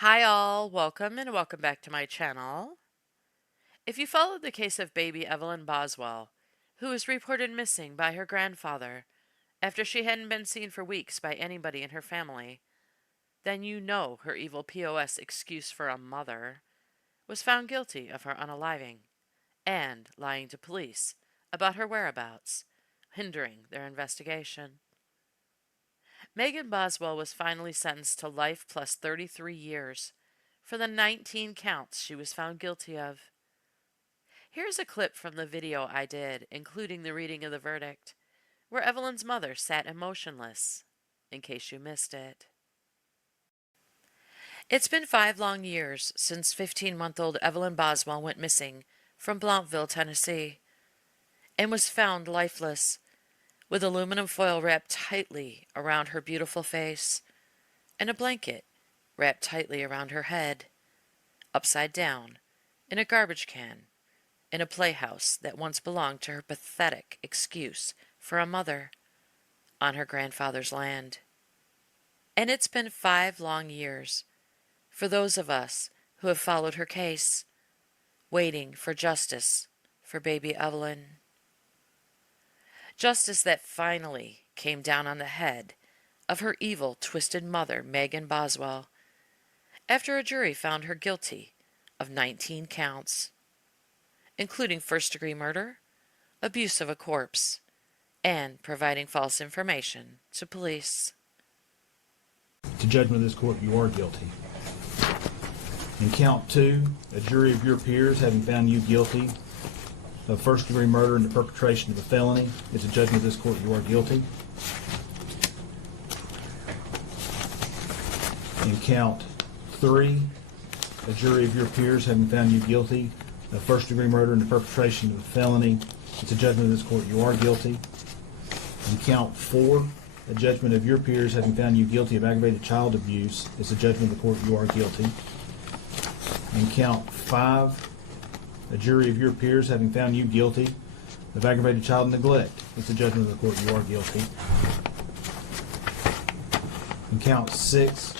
Hi all, welcome back to my channel. If you followed the case of baby Evelyn Boswell, who was reported missing by her grandfather after she hadn't been seen for weeks by anybody in her family, then you know her evil POS excuse for a mother was found guilty of her unaliving and lying to police about her whereabouts, hindering their investigation. Megan Boswell was finally sentenced to life plus 33 years for the 19 counts she was found guilty of. Here's a clip from the video I did, including the reading of the verdict, where Evelyn's mother sat emotionless, in case you missed it. It's been 5 long years since 15-month-old Evelyn Boswell went missing from Blounteville, Tennessee, and was found lifeless, with aluminum foil wrapped tightly around her beautiful face and a blanket wrapped tightly around her head, upside down, in a garbage can, in a playhouse that once belonged to her pathetic excuse for a mother on her grandfather's land. And it's been 5 long years for those of us who have followed her case, waiting for justice for baby Evelyn. Justice that finally came down on the head of her evil, twisted mother, Megan Boswell, after a jury found her guilty of 19 counts, including first-degree murder, abuse of a corpse, and providing false information to police. To judgment of this court, you are guilty. In count 2, a jury of your peers having found you guilty of first-degree murder and the perpetration of a felony, it's a judgment of this court, you are guilty. In count 3, a jury of your peers having found you guilty of first-degree murder and the perpetration of a felony, it's a judgment of this court, you are guilty. In count 4, a judgment of your peers having found you guilty of aggravated child abuse, it's a judgment of the court, you are guilty. In count 5, a jury of your peers having found you guilty of aggravated child neglect, it's a judgment of the court, you are guilty. In count 6,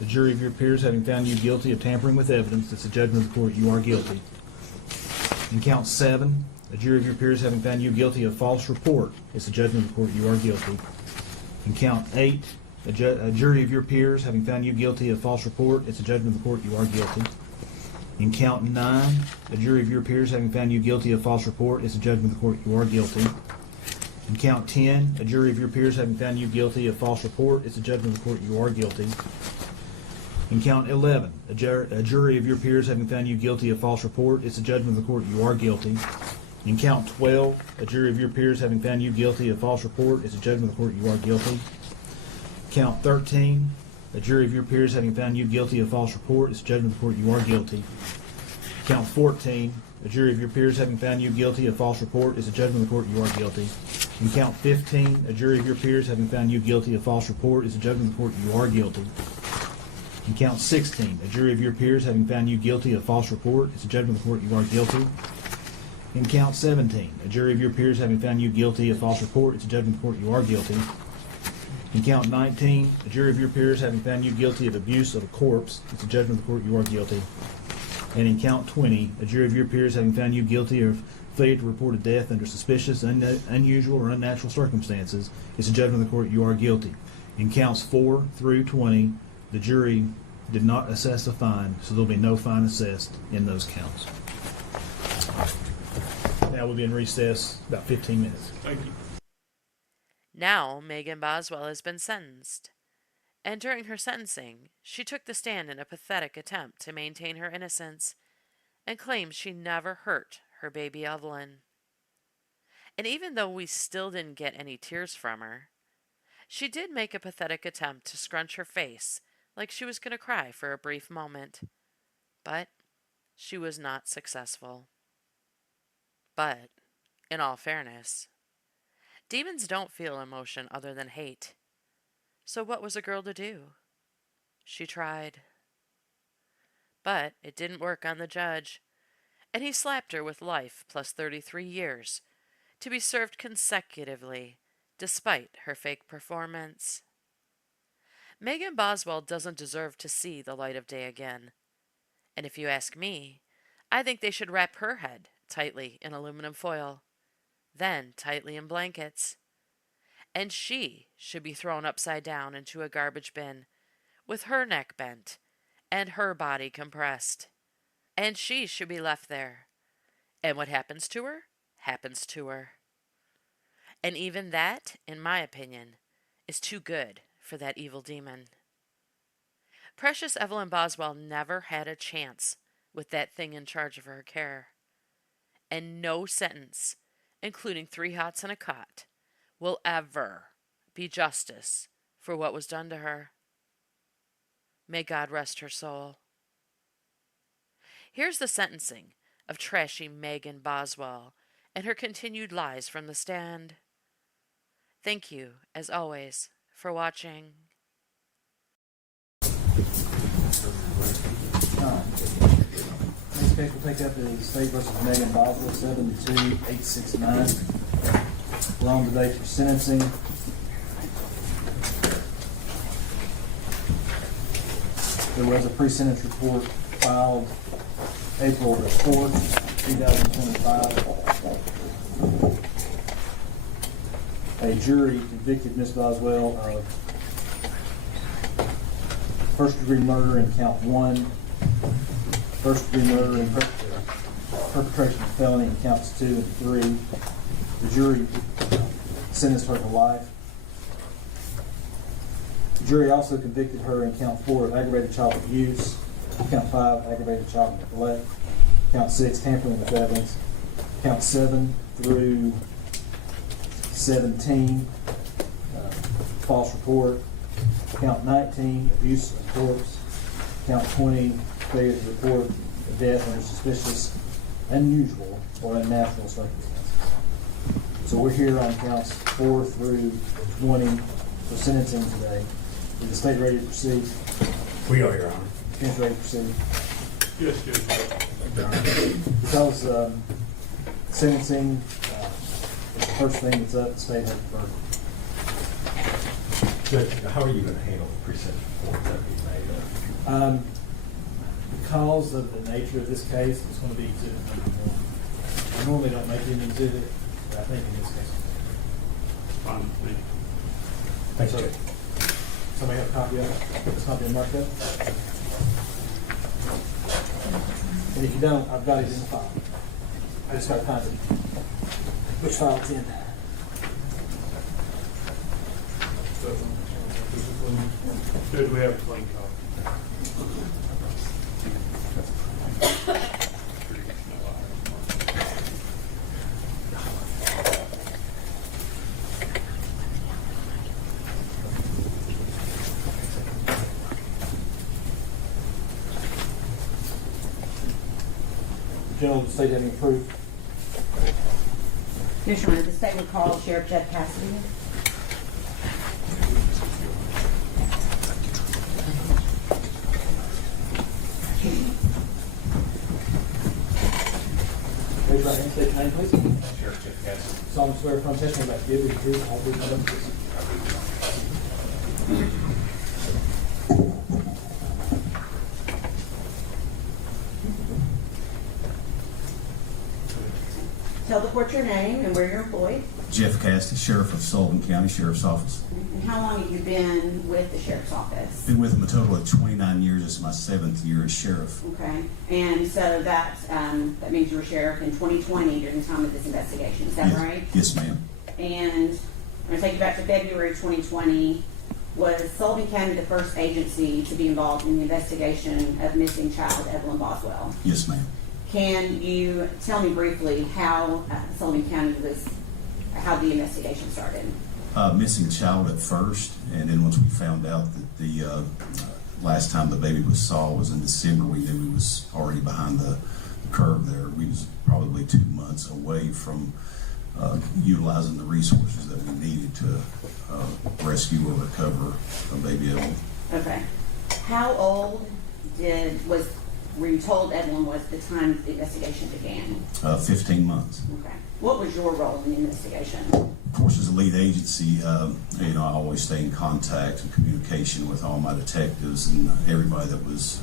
a jury of your peers having found you guilty of tampering with evidence, it's a judgment of the court, you are guilty. In count 7, a jury of your peers having found you guilty of false report, it's a judgment of the court, you are guilty. In count 8, a jury of your peers having found you guilty of false report, it's a judgment of the court, you are guilty. In count 9, a jury of your peers having found you guilty of false report, it's a judgment of the court, you are guilty. In count 10, a jury of your peers having found you guilty of false report, it's a judgment of the court, you are guilty. In count 11, a jury of your peers having found you guilty of false report, it's a judgment of the court, you are guilty. In count 12, a jury of your peers having found you guilty of false report, it's a judgment of the court, you are guilty. Count 13, a jury of your peers having found you guilty of false report, it's a judgment of the court, you are guilty. Count 14, a jury of your peers having found you guilty of false report, it's a judgment of the court, you are guilty. In count 15, a jury of your peers having found you guilty of false report, it's a judgment of the court, you are guilty. In count 16, a jury of your peers having found you guilty of false report, it's a judgment of the court, you are guilty. In count 17, a jury of your peers having found you guilty of false report, it's a judgment of the court, you are guilty. In count 19, a jury of your peers having found you guilty of abuse of a corpse, it's a judgment of the court, you are guilty. And in count 20, a jury of your peers having found you guilty of failure to report a death under suspicious, unusual, or unnatural circumstances, it's a judgment of the court, you are guilty. In counts 4 through 20, the jury did not assess a fine, so there'll be no fine assessed in those counts. Now we'll be in recess about 15 minutes. Thank you. Now Megan Boswell has been sentenced, and during her sentencing, she took the stand in a pathetic attempt to maintain her innocence and claims she never hurt her baby Evelyn. And even though we still didn't get any tears from her, she did make a pathetic attempt to scrunch her face like she was going to cry for a brief moment. But she was not successful. But, in all fairness, demons don't feel emotion other than hate. So what was a girl to do? She tried. But it didn't work on the judge, and he slapped her with life plus 33 years to be served consecutively, despite her fake performance. Megan Boswell doesn't deserve to see the light of day again. And if you ask me, I think they should wrap her head tightly in aluminum foil, then tightly in blankets. And she should be thrown upside down into a garbage bin with her neck bent and her body compressed. And she should be left there. And what happens to her, happens to her. And even that, in my opinion, is too good for that evil demon. Precious Evelyn Boswell never had a chance with that thing in charge of her care. And no sentence, including 3 hots and a cot, will ever be justice for what was done to her. May God rest her soul. Here's the sentencing of trashy Megan Boswell and her continued lies from the stand. Thank you, as always, for watching. Next case we'll take up is State versus Megan Boswell, 72869. We're on today for sentencing. There was a pre-sentence report filed April the 4th, 2025. A jury convicted Ms. Boswell of first-degree murder in count 1, first-degree murder and perpetration of felony in counts 2 and 3. The jury sentenced her to life. The jury also convicted her in count 4 of aggravated child abuse, count 5 aggravated child neglect, count 6 tampering with evidence, count 7 through 17 false report, count 19 abuse of corpse, count 20 failure to report a death under suspicious, unusual, or unnatural circumstances. So we're here on counts 4 through 20 for sentencing today. Is the state ready to proceed? We are, Your Honor. Is ready to proceed? Yes, yes. Because sentencing is the first thing that's up, the state has to first. Judge, how are you going to handle the pre-sentence report that we made? Because of the nature of this case, it's going to be exhibit number 1. I normally don't make any exhibit, but I think in this case. Fine with me. Thanks, Judge. Somebody have a copy of it? It's not being marked up? And if you don't, I've got it in the file. I just got to find it. Which file it's in. Judge, we have a clean copy. General, the state having approved. Yes, Your Honor, the state will call Sheriff Jeff Cassidy. Raise your right hand, state your name, please. Sheriff Jeff Cassidy. Solemnly swear from testimony about to give the truth, all truth, and nothing but the truth. Tell the court your name and where you're employed. Jeff Cassidy, Sheriff of Sullivan County Sheriff's Office. And how long have you been with the sheriff's office? Been with them a total of 29 years. This is my 7th year as sheriff. Okay, and so that means you were sheriff in 2020 during the time of this investigation, is that Yes. right? Yes, ma'am. And I'm going to take you back to February 2020. Was Sullivan County the first agency to be involved in the investigation of missing child Evelyn Boswell? Yes, ma'am. Can you tell me briefly how Sullivan County how the investigation started? Missing child at first, and then once we found out that the last time the baby was saw was in December, we knew he was already behind the curve there. We was probably 2 months away from utilizing the resources that we needed to rescue or recover a baby Evelyn. Okay. How old were you told Evelyn was the time the investigation began? 15 months. Okay. What was your role in the investigation? Of course, as a lead agency, I always stay in contact and communication with all my detectives and everybody that was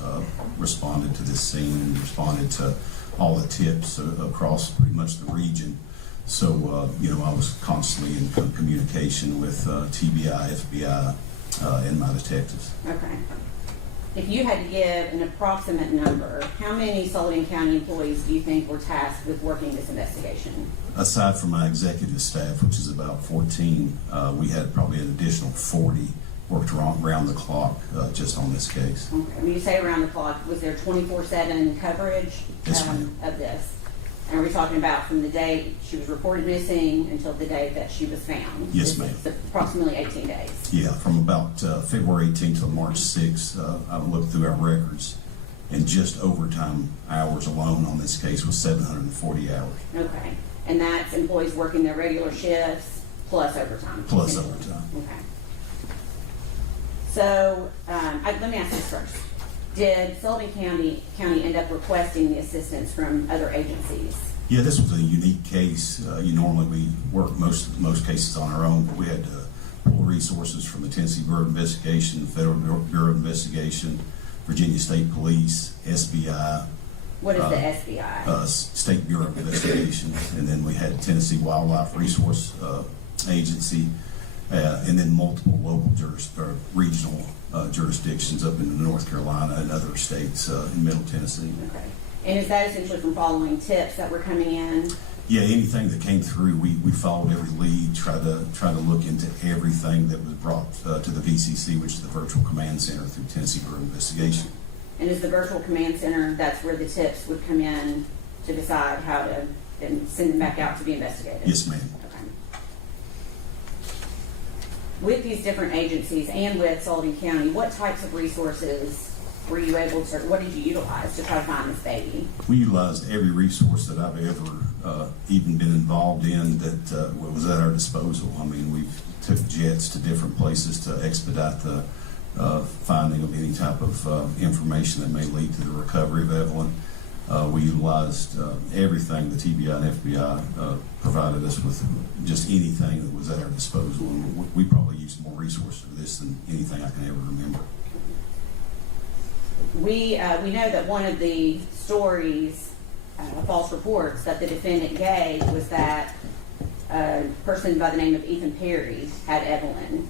responded to this scene and responded to all the tips across pretty much the region. So, I was constantly in communication with TBI, FBI, and my detectives. Okay. If you had to give an approximate number, how many Sullivan County employees do you think were tasked with working this investigation? Aside from my executive staff, which is about 14, we had probably an additional 40 worked around the clock just on this case. Okay. When you say around the clock, was there 24/7 coverage Yes, ma'am. of this? And are we talking about from the day she was reported missing until the day that she was found? Yes, ma'am. It's approximately 18 days. Yeah, from about February 18th to March 6th, I looked through our records, and just overtime hours alone on this case was 740 hours. Okay. And that's employees working their regular shifts plus overtime? Plus essentially. overtime. Okay. So, let me ask this first. Did Sullivan County end up requesting the assistance from other agencies? Yeah, this was a unique case. Normally we work most cases on our own, but we had to pull resources from the Tennessee Bureau of Investigation, Federal Bureau of Investigation, Virginia State Police, SBI, What is the SBI? State Bureau of Investigation, and then we had Tennessee Wildlife Resource Agency, and then multiple local regional jurisdictions up in North Carolina and other states in Middle Tennessee. Okay. And is that essentially from following tips that were coming in? Yeah, anything that came through, we followed every lead, tried to look into everything that was brought to the VCC, which is the Virtual Command Center through Tennessee Bureau of Investigation. And is the virtual command center, that's where the tips would come in to decide how to then send them back out to be investigated? Yes, ma'am. Okay. With these different agencies and with Sullivan County, what types of resources were you able to, what did you utilize to try to find this baby? We utilized every resource that I've ever even been involved in that was at our disposal. I mean, we took jets to different places to expedite the finding of any type of information that may lead to the recovery of Evelyn. We utilized everything the TBI and FBI provided us with, just anything that was at our disposal. And we probably used more resources for this than anything I can ever remember. We know that one of the stories, false reports that the defendant gave was that a person by the name of Ethan Perry had Evelyn.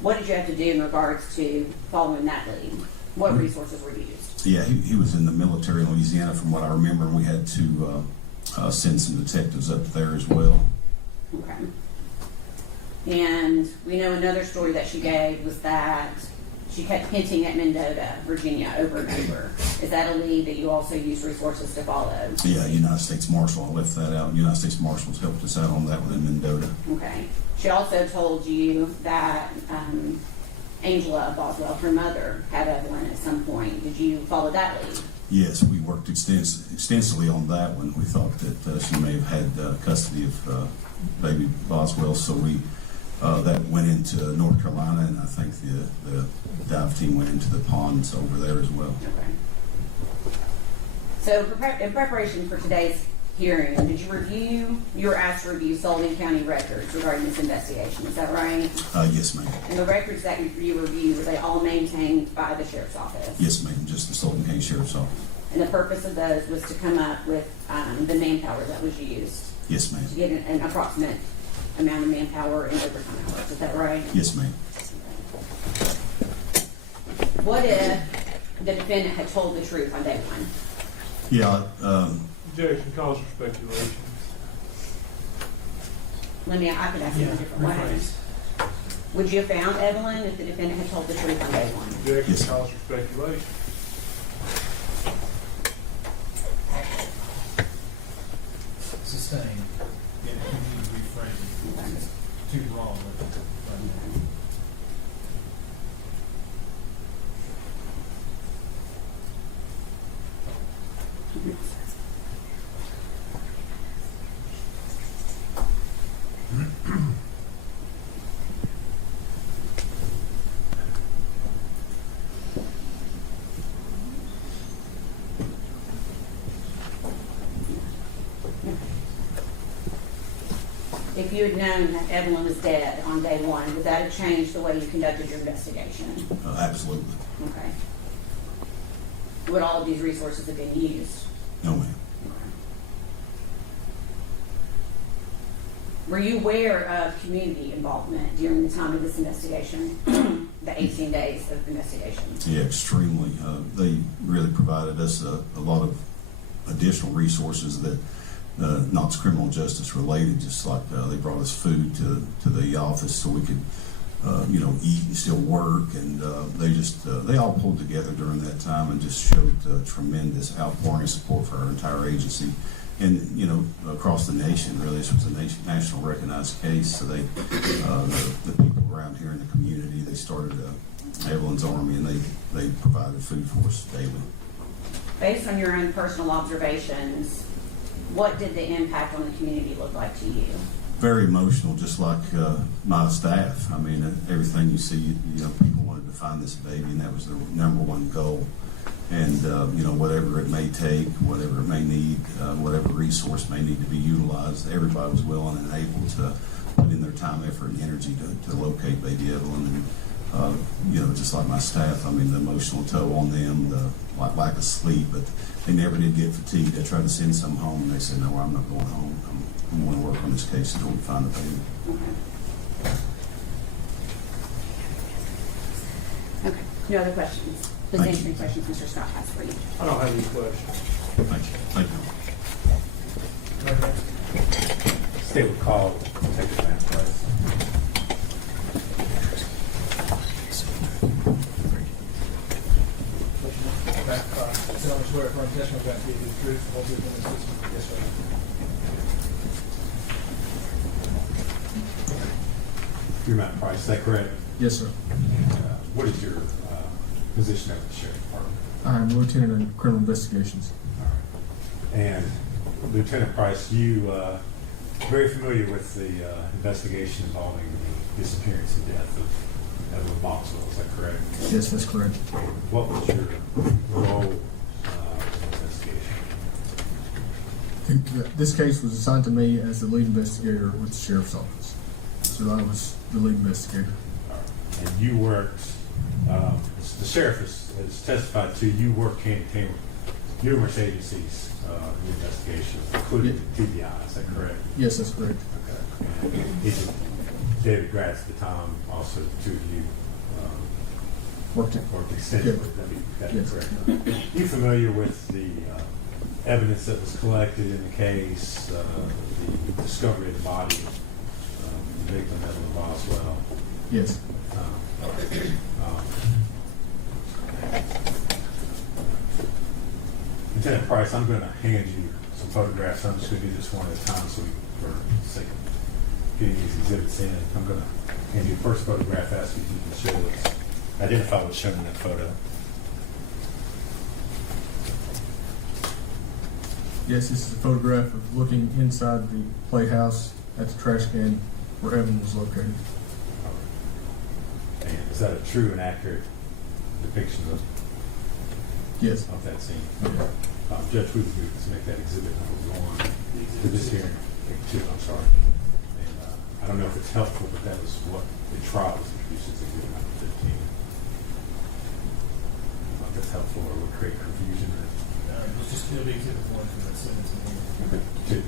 What did you have to do in regards to following that lead? What resources were used? Yeah, he was in the military in Louisiana, from what I remember, and we had to send some detectives up there as well. Okay. And we know another story that she gave was that she kept hinting at Mendota, Virginia, over and over. Is that a lead that you also use resources to follow? Yeah, United States Marshal, I left that out. United States Marshals helped us out on that one in Mendota. Okay. She also told you that Angela Boswell, her mother, had Evelyn at some point. Did you follow that lead? Yes, we worked extensively on that one. We thought that she may have had custody of baby Boswell, so we that went into North Carolina, and I think the dive team went into the ponds over there as well. Okay. So in preparation for today's hearing, you were asked to review Sullivan County records regarding this investigation, is that right? Yes, ma'am. And the records that you reviewed, were they all maintained by the Sheriff's Office? Yes, ma'am, just the Sullivan County Sheriff's Office. And the purpose of those was to come up with the manpower that was used, Yes, ma'am. to get an approximate amount of manpower and overtime hours, is that right? Yes, ma'am. What if the defendant had told the truth on day one? Yeah, Objection calls for speculation. I could ask it in a different way. Would you have found Evelyn if the defendant had told the truth on day one? Objection Yes. calls for speculation. Sustained. Yeah, you need to reframe it. It's too wrong with it right now. If you had known that Evelyn was dead on day one, would that have changed the way you conducted your investigation? Absolutely. Okay. Would all of these resources have been used? No, ma'am. Were you aware of community involvement during the time of this investigation, the 18 days of investigation? Yeah, extremely. They really provided us a lot of additional resources that not criminal justice related, just like they brought us food to the office so we could eat and still work, and they all pulled together during that time and just showed tremendous outpouring of support for our entire agency. And across the nation, really, this was a national recognized case. So the people around here in the community, they started Evelyn's Army, and they provided food for us daily. Based on your own personal observations, what did the impact on the community look like to you? Very emotional, just like my staff. I mean, everything you see, people wanted to find this baby, and that was their number one goal. And whatever it may take, whatever it may need, whatever resource may need to be utilized, everybody was willing and able to put in their time, effort, and energy to locate baby Evelyn. And just like my staff, I mean, the emotional toll on them, the lack of sleep, but they never did get fatigued. I tried to send some home, and they said, "No, I'm not going home. I'm going to work on this case until we find the baby." Okay. No other questions? Does Thank answer you. any questions Mr. Scott has for you? I don't have any questions. Thank you. State would call, take the man's place. Solemnly swear affirm testimony about to give you the truth, the whole truth, and nothing but the truth. Yes, sir. You're Matt Price, is that correct? Yes, sir. What is your position at the sheriff's department? I'm Lieutenant in Criminal Investigations. All right. And Lieutenant Price, you very familiar with the investigation involving the disappearance and death of Evelyn Boswell, is that correct? Yes, that's correct. What was your role in the investigation? This case was assigned to me as the lead investigator with the Sheriff's Office. So I was the lead investigator. All right. And you worked, the sheriff has testified to, you worked hand in hand with numerous agencies in the investigation, including the TBI, is that correct? Yes, that's correct. Okay. And Agent David Gratz at the time, also the two of you Worked it. worked extensively, that'd be Yes. correct. You familiar with the evidence that was collected in the case, the discovery of the body of the victim, Evelyn Boswell? Yes. Lieutenant Price, I'm going to hand you some photographs. I'm just going to do this one at a time so for the sake of getting these exhibits in. I'm going to hand you the first photograph, ask you if you can show us, identify what's shown in that photo. Yes, this is a photograph of looking inside the playhouse at the trash can where Evan was located. And is that a true and accurate depiction Yes. of that scene? Okay. Judge, we would make that exhibit number one to this hearing. Two, I'm sorry. And I don't know if it's helpful, but that was what the trial was introduced as exhibit number 15. I don't know if that's helpful or would create confusion. Let's just do the exhibit one for that sentence in here. Two.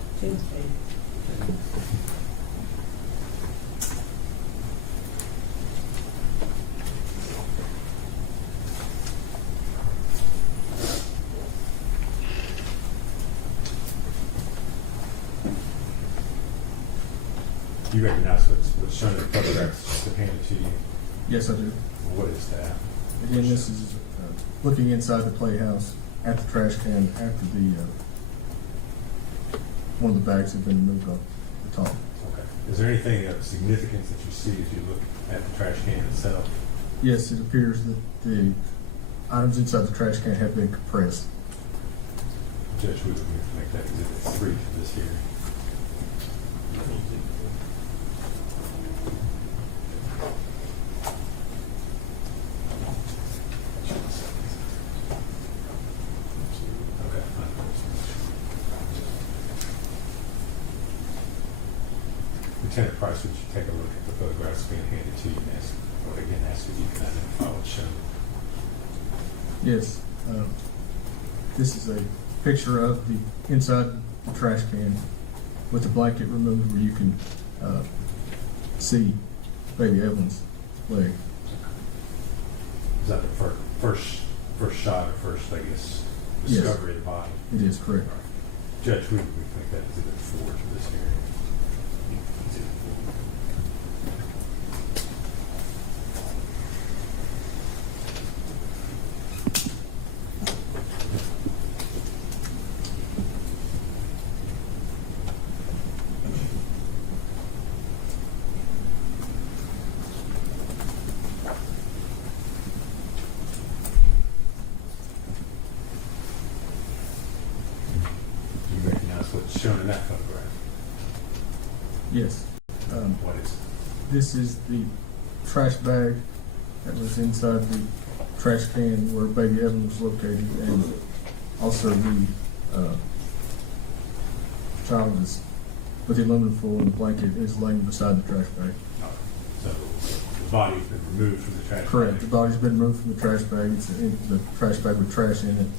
Do you recognize what's shown in the photographs that handed to you? Yes, I do. What is that? Again, this is looking inside the playhouse at the trash can after the one of the bags had been moved off the top. Okay. Is there anything of significance that you see as you look at the trash can itself? Yes, it appears that the items inside the trash can have been compressed. Judge, we would make that exhibit 3 to this hearing. Lieutenant Price, would you take a look at the photographs being handed to you and ask, or again, ask if you can identify what's shown? Yes. This is a picture of the inside the trash can with the blanket removed where you can see baby Evelyn's leg. Is that the first shot or first, I guess, Yes. discovery of the body? It is correct. Judge, we think that is exhibit 4 to this hearing. Exhibit 4. You recognize what's shown in that photograph? Yes. What is it? This is the trash bag that was inside the trash can where baby Evelyn was located, and also the child is with the aluminum foil and the blanket is laying beside the trash bag. So the body's been removed from the trash bag? Correct. The body's been removed from the trash bag. It's in the trash bag with trash in it.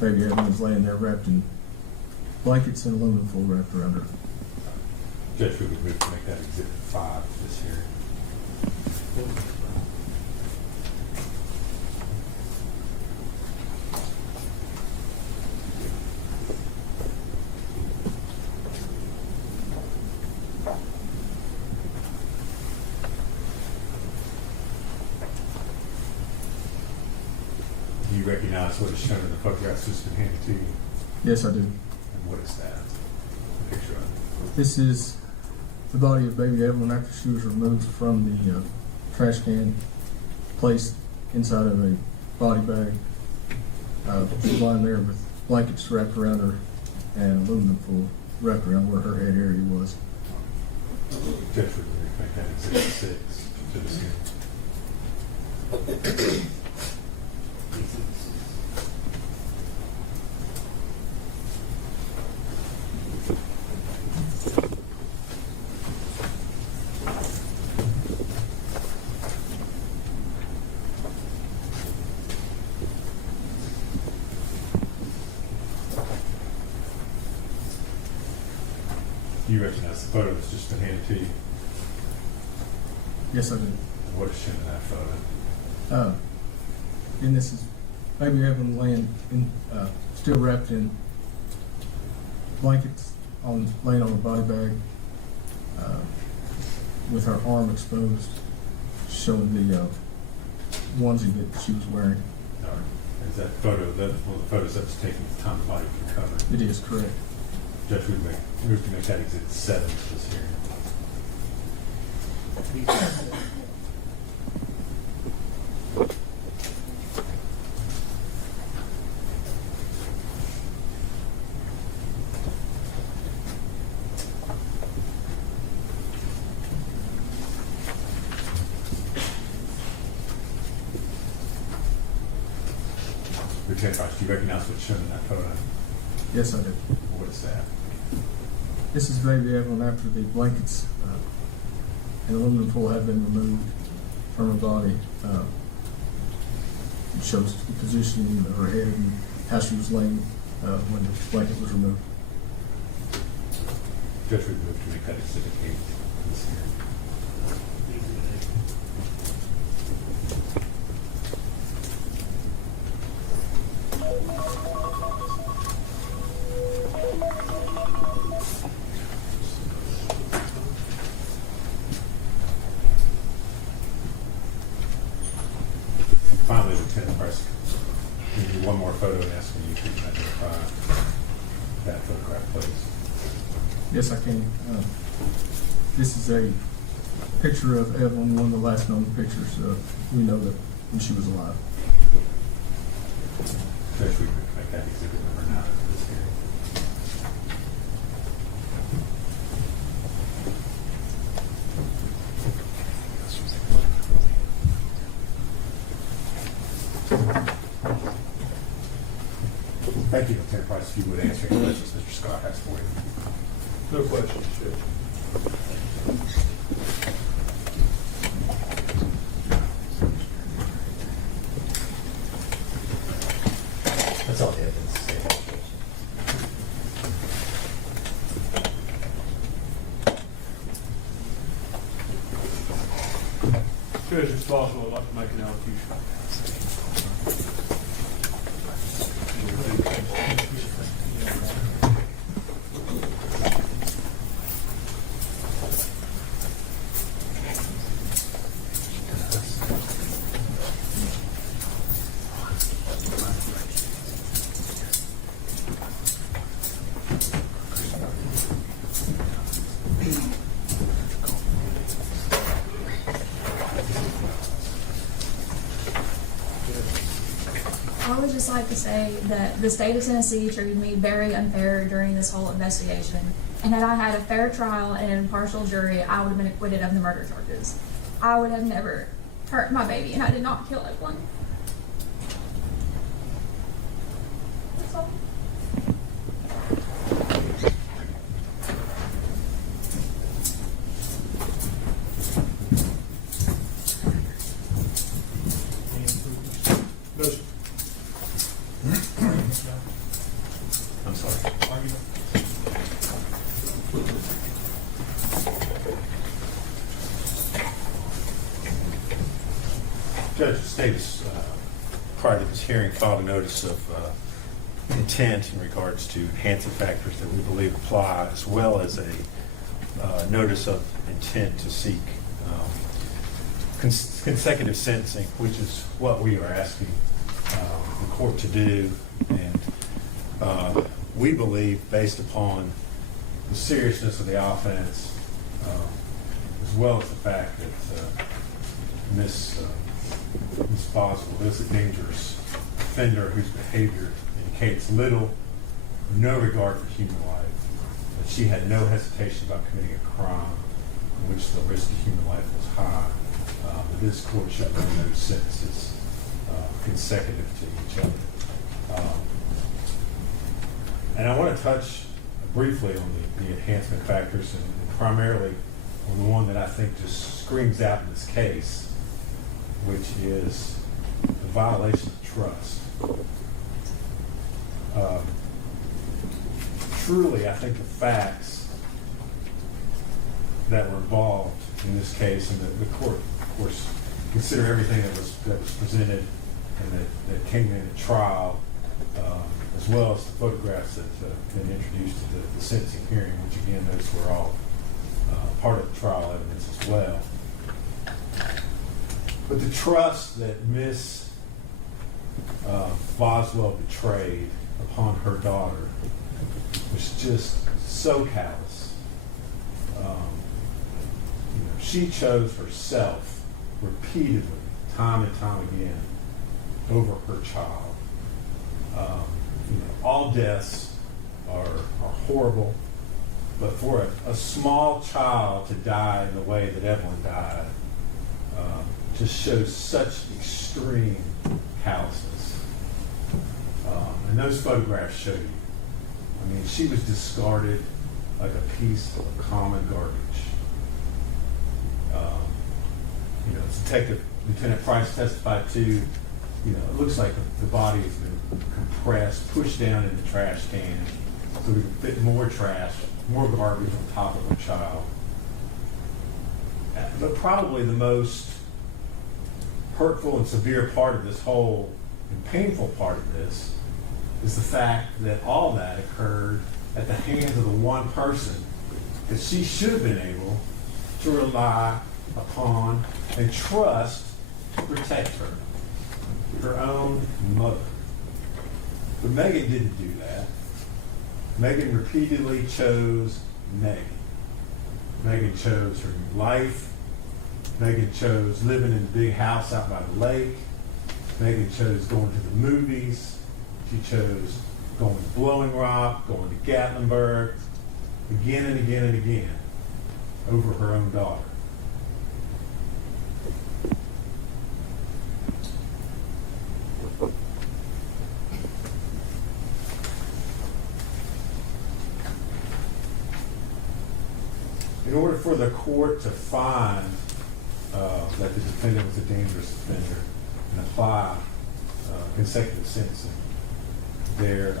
Baby Evelyn is laying there wrapped in blankets and aluminum foil wrapped around her. Judge, we would move to make that exhibit 5 to this hearing. Do you recognize what is shown in the photographs that's been handed to you? Yes, I do. And what is that? A picture of it. This is the body of baby Evelyn after she was removed from the trash can, placed inside of a body bag. She's lying there with blankets wrapped around her and aluminum foil wrapped around where her head area was. Judge, we would make that exhibit 6 to this hearing. Do you recognize the photo that's just been handed to you? Yes, I do. And what is shown in that photo? And this is baby Evelyn laying in, still wrapped in blankets, laying on a body bag, with her arm exposed, showing the onesie that she was wearing. All right. Is that photo, one of the photos that was taken at the time the body was recovered? It is correct. Judge, we move to make that exhibit 7 to this hearing. Lieutenant Price, do you recognize what's shown in that photo? Yes, I do. What is that? This is baby Evelyn after the blankets and aluminum foil have been removed from her body. It shows the position of her head and how she was laying when the blanket was removed. Judge, we move to make that exhibit 8 to this hearing. Finally, Lieutenant Price, can you do one more photo and ask me if you can identify that photograph, please? Yes, I can. This is a picture of Evelyn, one of the last known pictures we know that when she was alive. Judge, we could make that exhibit number 9 for this hearing. Thank you, Lieutenant Price. If you would answer any questions Mr. Scott has for you. No questions, Judge. That's all the evidence to say. Judge, Ms. Boswell would like to make an allocution. I would just like to say that the state of Tennessee treated me very unfair during this whole investigation. And had I had a fair trial and an impartial jury, I would have been acquitted of the murder charges. I would have never hurt my baby, and I did not kill Evelyn. That's all. No, sir. I'm sorry. Judge, the state has, prior to this hearing, filed a notice of intent in regards to enhancing factors that we believe apply, as well as a notice of intent to seek consecutive sentencing, which is what we are asking the court to do. And we believe, based upon the seriousness of the offense, as well as the fact that Ms. Boswell is a dangerous offender whose behavior indicates little or no regard for human life, that she had no hesitation about committing a crime in which the risk of human life was high, that this court should run those sentences consecutive to each other. And I want to touch briefly on the enhancement factors, and primarily on the one that I think just screams out in this case, which is the violation of trust. Truly, I think the facts that were involved in this case, and the court, of course, consider everything that was presented and that came in at trial, as well as the photographs that have been introduced to the sentencing hearing, which again, those were all part of the trial evidence as well. But the trust that Miss Boswell betrayed upon her daughter was just so callous. She chose herself repeatedly, time and time again, over her child. All deaths are horrible, but for a small child to die in the way that Evelyn died just shows such extreme callousness. And those photographs show you. I mean, she was discarded like a piece of common garbage. Detective Lieutenant Price testified to, it looks like the body has been compressed, pushed down in the trash can so we can fit more trash, more garbage on top of a child. But probably the most hurtful and severe part of this whole and painful part of this is the fact that all that occurred at the hands of the one person that she should have been able to rely upon and trust to protect her own mother. But Megan didn't do that. Megan repeatedly chose Megan. Megan chose her new life. Megan chose living in the big house out by the lake. Megan chose going to the movies. She chose going to Blowing Rock, going to Gatlinburg, again and again and again, over her own daughter. order for the court to find that the defendant was a dangerous offender and apply consecutive sentencing, there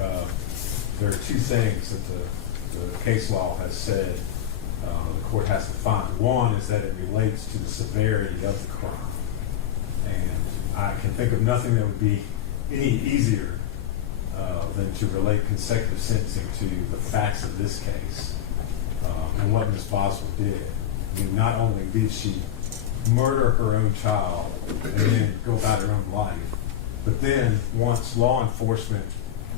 are two things that the case law has said the court has to find. One is that it relates to the severity of the crime. And I can think of nothing that would be any easier than to relate consecutive sentencing to the facts of this case and what Ms. Boswell did. I mean, not only did she murder her own child and then go about her own life, but then once law enforcement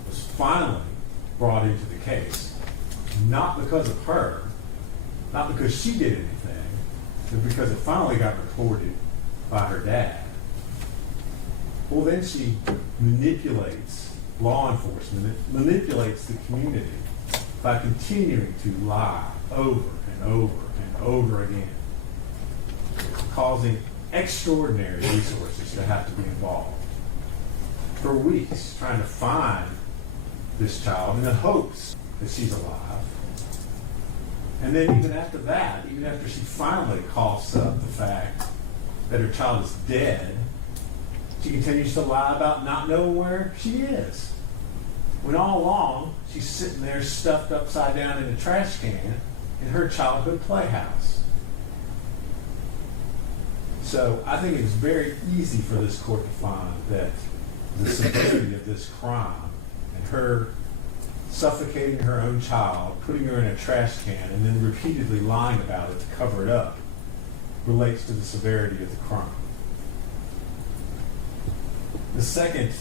was finally brought into the case, not because of her, not because she did anything, but because it finally got reported by her dad. Well, then she manipulates law enforcement, manipulates the community by continuing to lie over and over and over again, causing extraordinary resources to have to be involved for weeks trying to find this child in the hopes that she's alive. And then even after that, even after she finally coughs up the fact that her child is dead, she continues to lie about not knowing where she is. When all along, she's sitting there stuffed upside down in a trash can in her childhood playhouse. So I think it's very easy for this court to find that the severity of this crime and her suffocating her own child, putting her in a trash can, and then repeatedly lying about it to cover it up relates to the severity of the crime. The second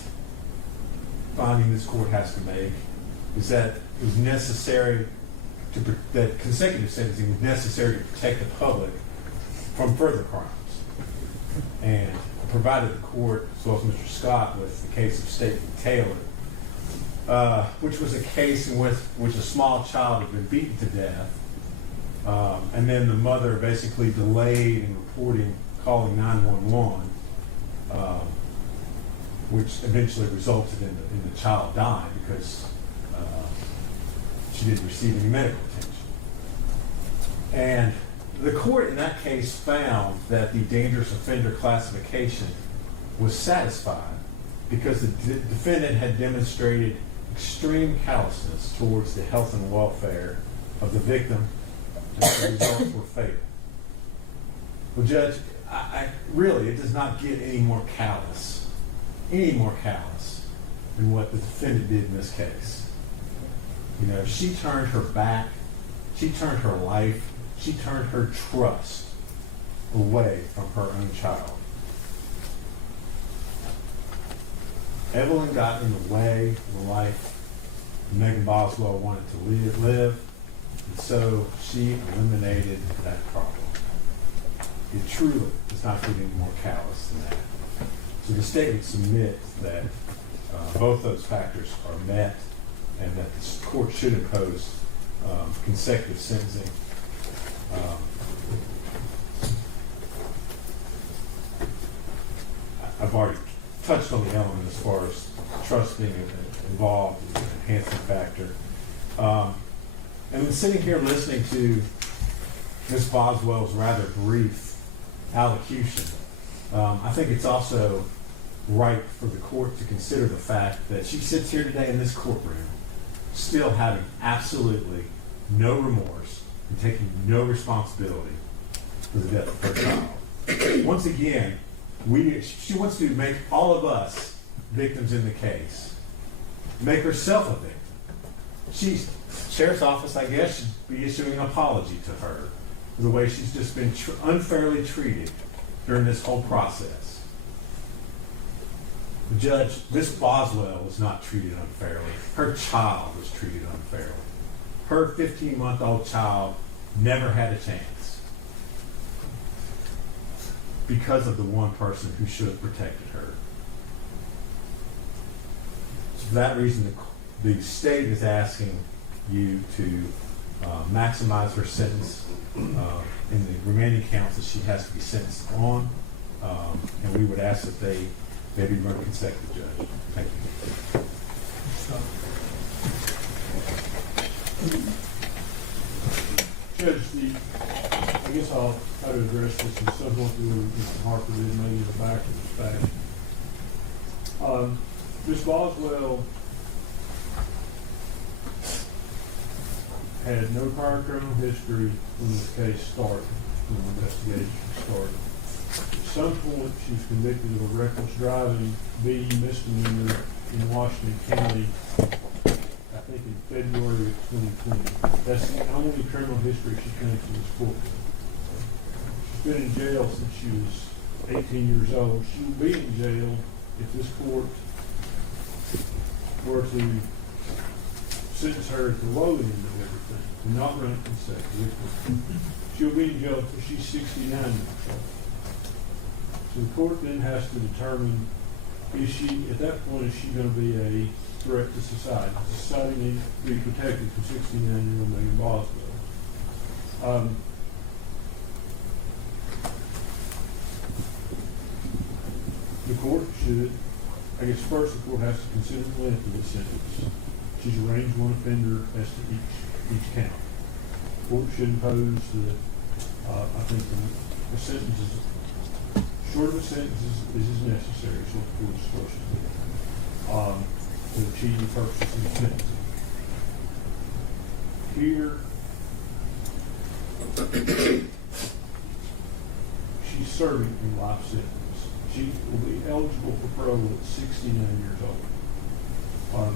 finding this court has to make is that it was necessary that consecutive sentencing was necessary to protect the public from further crimes. And provided the court, as well as Mr. Scott, with the case of State v. Taylor, which was a case in which a small child had been beaten to death, and then the mother basically delayed in reporting, calling 911, which eventually resulted in the child dying because she didn't receive any medical attention. And the court in that case found that the dangerous offender classification was satisfied because the defendant had demonstrated extreme callousness towards the health and welfare of the victim, and the results were fatal. Well, Judge, really, it does not get any more callous than what the defendant did in this case. You know, she turned her back, she turned her life, she turned her trust away from her own child. Evelyn got in the way of the life Megan Boswell wanted to live, and so she eliminated that problem. It truly does not get any more callous than that. So the state would submit that both those factors are met and that the court should impose consecutive sentencing. I've already touched on the element as far as trust being involved as an enhancing factor. And then sitting here listening to Ms. Boswell's rather brief allocution, I think it's also right for the court to consider the fact that she sits here today in this courtroom still having absolutely no remorse and taking no responsibility for the death of her child. Once again, she wants to make all of us victims in the case, make herself a victim. Sheriff's office, I guess, should be issuing an apology to her for the way she's just been unfairly treated during this whole process. The judge, Miss Boswell was not treated unfairly. Her child was treated unfairly. Her 15-month-old child never had a chance because of the one person who should have protected her. So for that reason, the state is asking you to maximize her sentence in the remaining counts that she has to be sentenced on, and we would ask that they be run consecutive, Judge. Thank you. Judge, to address this in somewhat the way Mr. Harper did, maybe in the back of his fashion. Ms. Boswell had no prior criminal history when this case started, when the investigation started. At some point, she was convicted of a reckless driving B misdemeanor in Washington County, I think in February of 2020. That's the only criminal history she came to this court with. She's been in jail since she was 18 years old. She will be in jail if this court were to sentence her at the low end of everything and not run it consecutively. She'll be in jail until she's 69 years old. So the court then has to determine, is she, at that point, is she going to be a threat to society? Does society need to be protected from 69-year-old Megan Boswell? The court should, I guess first the court has to consider the length of the sentence. She's a range one offender as to each count. The court should impose I think the sentence is, short of a sentence is as necessary, so the court is supposed to achieve the purposes of the sentencing. Here, she's serving a life sentence. She will be eligible for parole at 69 years old.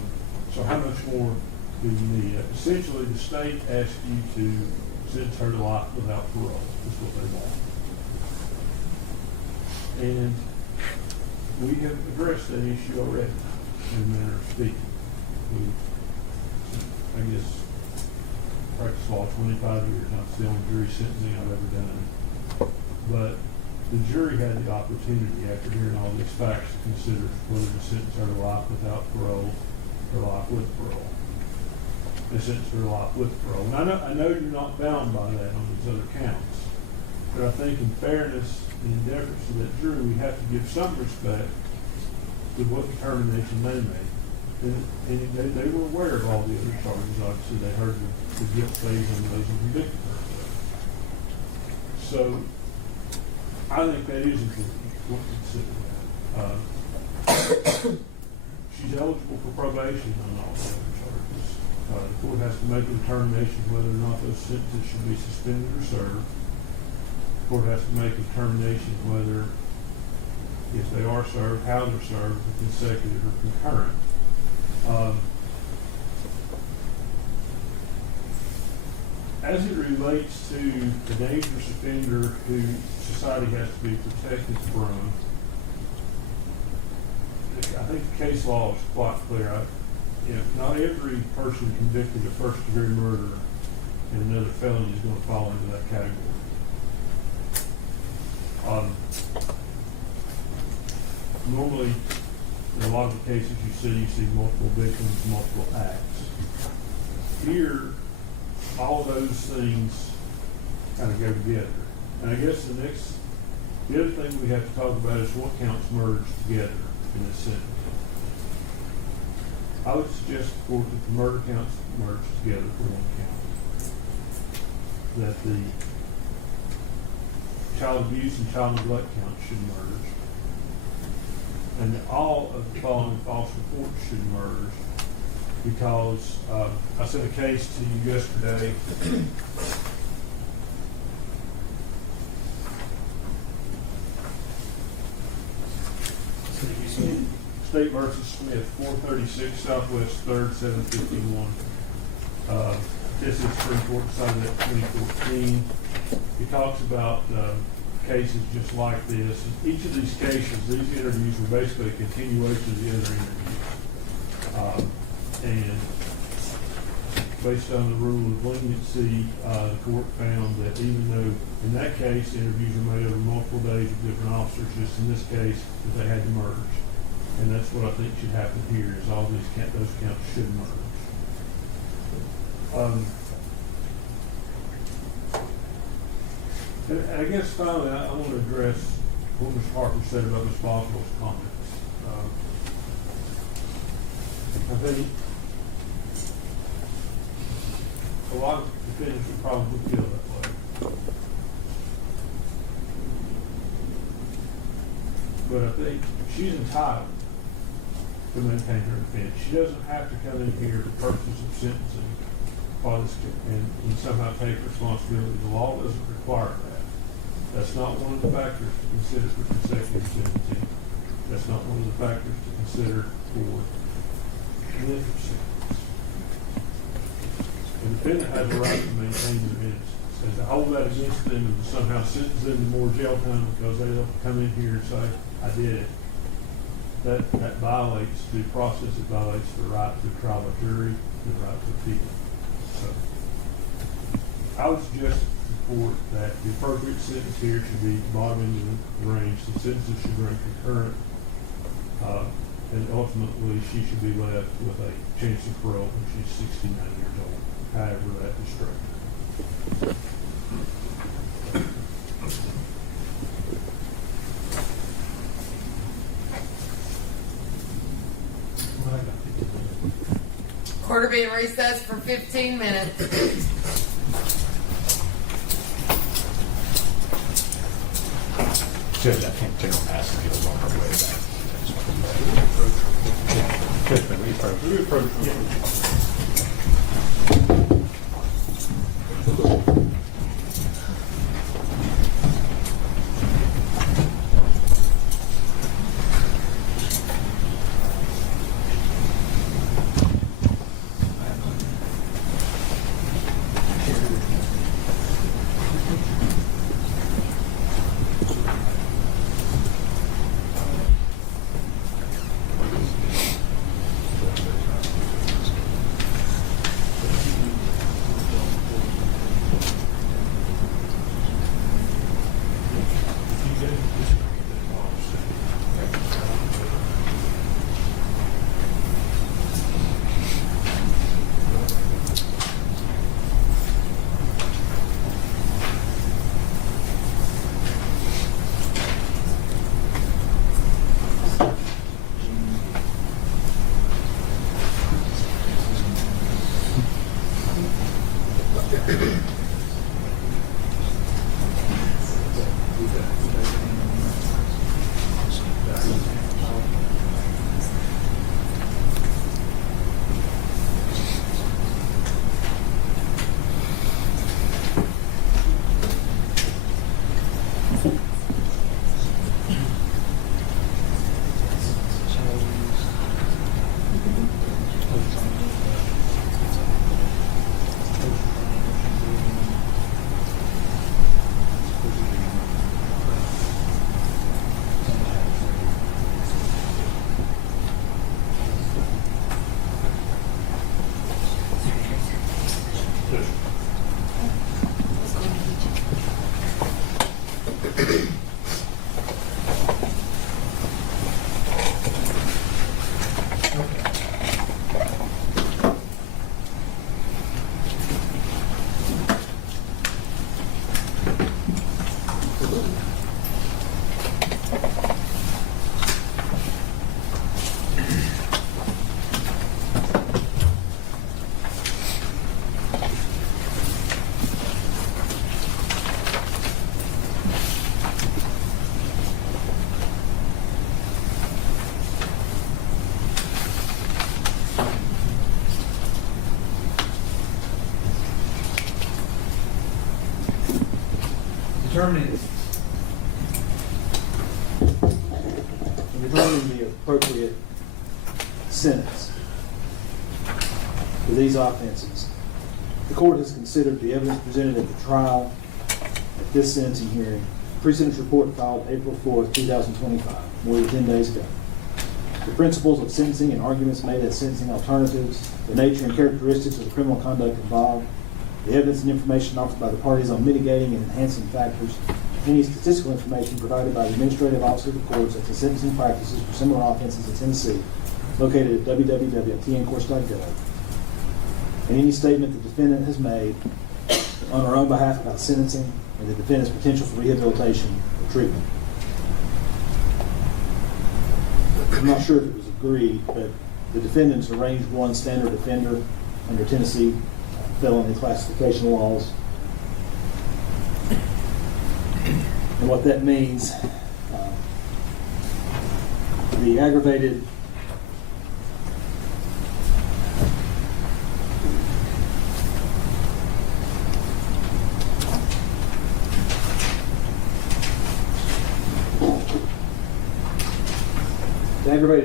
So how much more do you need? Essentially, the state asks you to sentence her to life without parole. That's what they want. And we have addressed that issue already in a manner of speaking. We, I guess, practiced law 25 years. Not the only jury sentencing I've ever done. But the jury had the opportunity, after hearing all these facts, to consider whether to sentence her to life without parole or life with parole. They sentenced her to life with parole. And I know you're not bound by that on these other counts, but I think in fairness and in deference to that jury, we have to give some respect to what determination they made. And they were aware of all the other charges. Obviously, they heard the guilt phase on those and convicted her. So I think that is important to consider that. She's eligible for probation on all the other charges. The court has to make a determination whether or not those sentences should be suspended or served. The court has to make a determination whether, if they are served, how they're served, consecutive or concurrent. As it relates to the dangerous offender who society has to be protected from, I think the case law is quite clear. Not every person convicted of first-degree murder and another felony is going to fall into that category. Normally, in a lot of the cases you see multiple victims, multiple acts. Here, all of those things kind of go together. And I guess the other thing we have to talk about is what counts merged together in this sentence. I would suggest, of course, that the murder counts merged together for one count. That the child abuse and child neglect counts should merge. And that all of the following false reports should merge. Because I sent a case to you yesterday. State versus Smith, 436 Southwest 3rd, 751. This is Supreme Court decided that 2014. It talks about cases just like this. Each of these cases, these interviews were basically a continuation of the other interviews. And based on the rule of leniency, the court found that even though in that case interviews were made over multiple days with different officers, just in this case that they had to merge. And that's what I think should happen here, is all those counts should merge. And I guess finally I want to address what Mr. Harper said about Ms. Boswell's comments. I think a lot of defendants would probably feel that way. But I think she's entitled to maintain her defense. She doesn't have to come in here for purposes of sentencing and somehow take responsibility. The law doesn't require that. That's not one of the factors to consider for consecutive sentencing. That's not one of the factors to consider for an infant sentence. The defendant has a right to maintain their innocence. And to hold that against them and to somehow sentence them to more jail time because they don't come in here and say, I did it, that violates due process. It violates the right to a trial by jury, the right to appeal. So I would suggest to the court that the appropriate sentence here should be bottom end of the range. The sentences should run concurrent, and ultimately she should be left with a chance of parole when she's 69 years old, however that is structured. Court will be in recess for 15 minutes. Judge, I can't take a massive deal on our way back. Judge, we approach. Determining the appropriate sentence for these offenses. The court has considered the evidence presented at the trial at this sentencing hearing, pre-sentence report filed April 4th, 2025, more than 10 days ago. The principles of sentencing and arguments made as sentencing alternatives, the nature and characteristics of the criminal conduct involved, the evidence and information offered by the parties on mitigating and enhancing factors, any statistical information provided by the administrative officer of the courts as to sentencing practices for similar offenses in Tennessee, located at www.tncourts.gov, and any statement the defendant has made on her own behalf about sentencing and the defendant's potential for rehabilitation or treatment. I'm not sure if it was agreed, but the defendant's a range 1 standard offender under Tennessee felony classification laws. And what that means The aggravated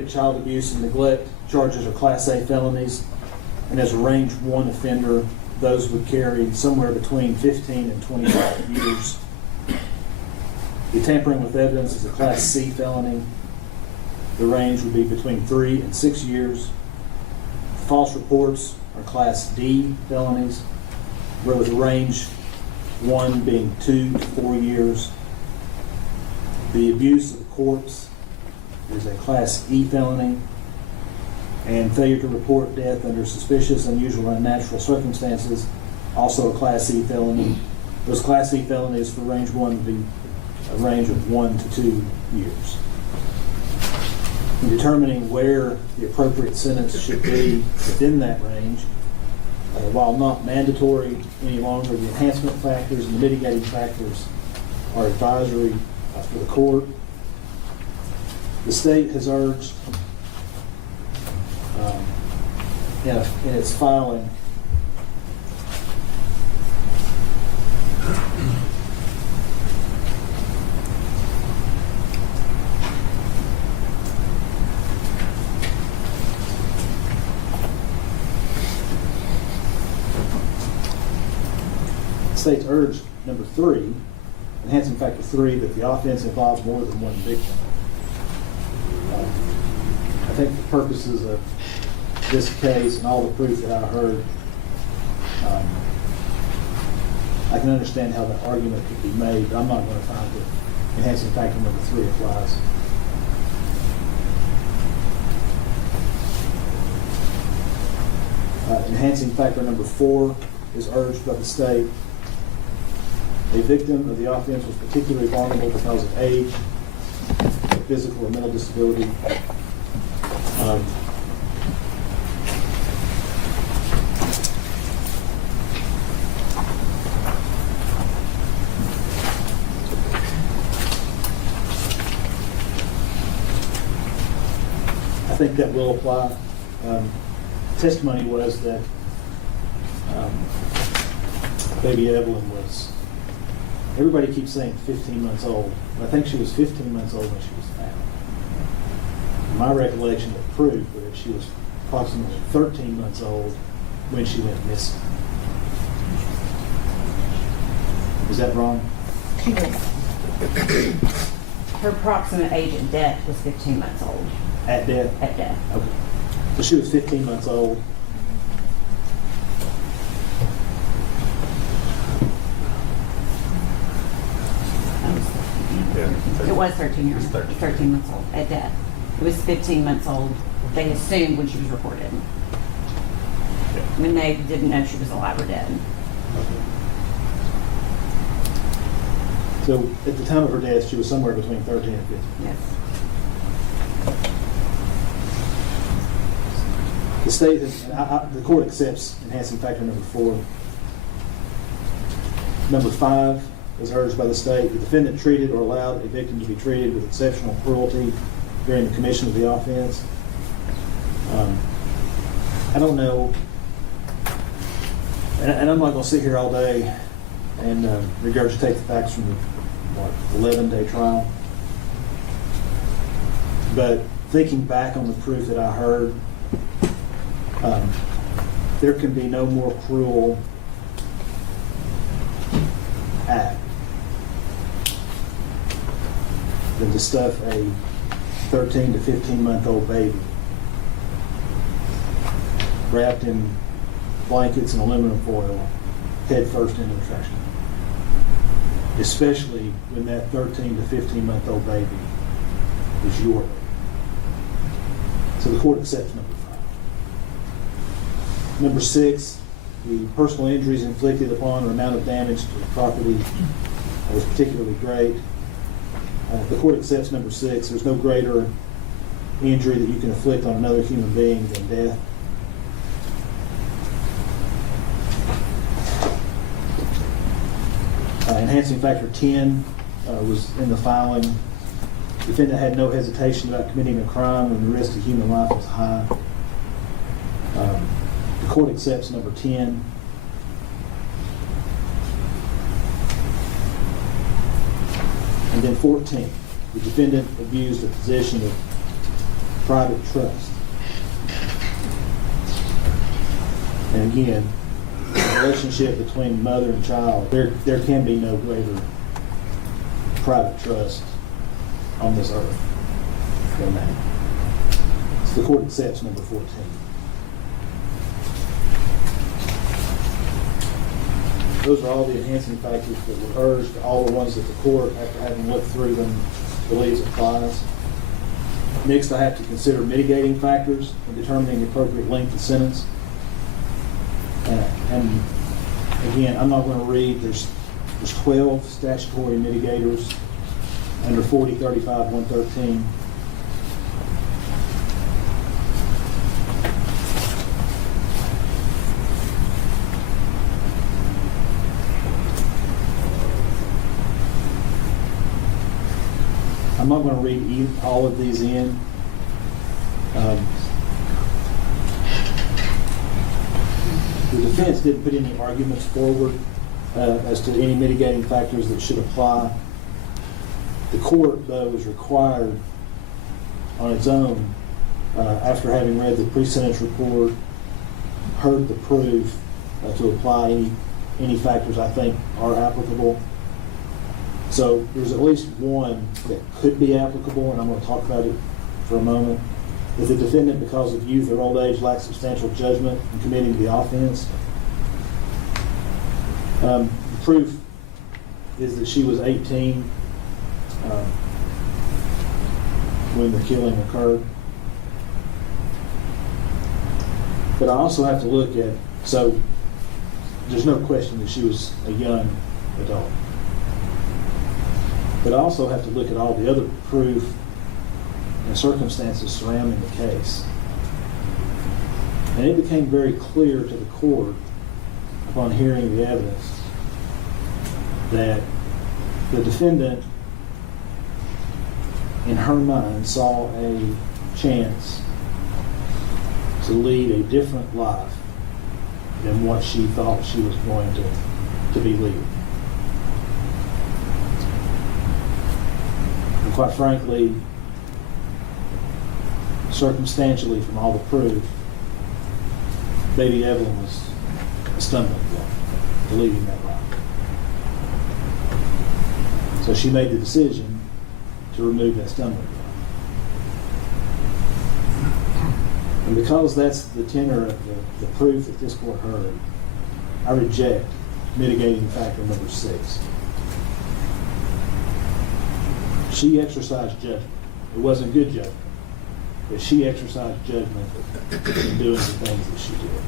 child abuse and neglect charges are Class A felonies, and as a range 1 offender, those would carry somewhere between 15 and 25 years. The tampering with evidence is a Class C felony. The range would be between 3 and 6 years. False reports are Class D felonies, where with range 1 being 2 to 4 years. The abuse of the corpse is a Class E felony, and failure to report death under suspicious, unusual, or unnatural circumstances, also a Class E felony. Those Class E felonies for range 1 would be a range of 1 to 2 years. In determining where the appropriate sentence should be within that range, while not mandatory any longer, the enhancement factors and the mitigating factors are advisory for the court. The state has urged in its filing state's urged number 3, enhancing factor 3, that the offense involves more than one victim. I think for purposes of this case and all the proof that I heard, I can understand how that argument could be made, but I'm not going to find that enhancing factor number 3 applies. Enhancing factor number 4 is urged by the state. A victim of the offense was particularly vulnerable because of age, physical or mental disability. I think that will apply. Testimony was that baby Evelyn was, everybody keeps saying 15 months old, but I think she was 15 months old when she was found. My recollection of proof was that she was approximately 13 months old when she went missing. Is that wrong? She was, her approximate age at death was 15 months old. At death? At death. Okay. So she was 15 months old. It was 13 months old at death. It was 15 months old, they assumed, when she was reported. When they didn't know she was alive or dead. So at the time of her death, she was somewhere between 13 and 15. Yes. The state has, the court accepts enhancing factor number 4. Number 5 is urged by the state. The defendant treated or allowed a victim to be treated with exceptional cruelty during the commission of the offense. I don't know, and I'm not going to sit here all day and regurgitate the facts from the 11-day trial. But thinking back on the proof that I heard, there can be no more cruel act than to stuff a 13 to 15-month-old baby wrapped in blankets and aluminum foil head first into the trash can. Especially when that 13 to 15-month-old baby is your baby. So the court accepts number 5. Number 6, the personal injuries inflicted upon or amount of damage to the property was particularly great. The court accepts number 6. There's no greater injury that you can inflict on another human being than death. Enhancing factor 10 was in the filing. Defendant had no hesitation about committing a crime when the risk to human life was high. The court accepts number 10. And then 14, the defendant abused a position of private trust. And again, the relationship between mother and child, there can be no greater private trust on this earth than that. So the court accepts number 14. Those are all the enhancing factors that were urged, all the ones that the court, after having looked through them, believes applies. Next, I have to consider mitigating factors in determining the appropriate length of sentence. And again, I'm not going to read, there's 12 statutory mitigators under 40, 35, 113. I'm not going to read all of these in. The defense didn't put any arguments forward as to any mitigating factors that should apply. The court, though, was required on its own, after having read the pre-sentence report, heard the proof, to apply any factors I think are applicable. So there's at least one that could be applicable, and I'm going to talk about it for a moment. If the defendant, because of youth or old age, lacks substantial judgment in committing the offense, the proof is that she was 18 when the killing occurred. But I also have to look at, so there's no question that she was a young adult. But I also have to look at all the other proof and circumstances surrounding the case. And it became very clear to the court upon hearing the evidence that the defendant, in her mind, saw a chance to lead a different life than what she thought she was going to be leading. And quite frankly, circumstantially, from all the proof, baby Evelyn was a stumbling block to leading that life. So she made the decision to remove that stumbling block. And because that's the tenor of the proof that this court heard, I reject mitigating factor number 6. She exercised judgment. It wasn't good judgment, but she exercised judgment in doing the things that she did.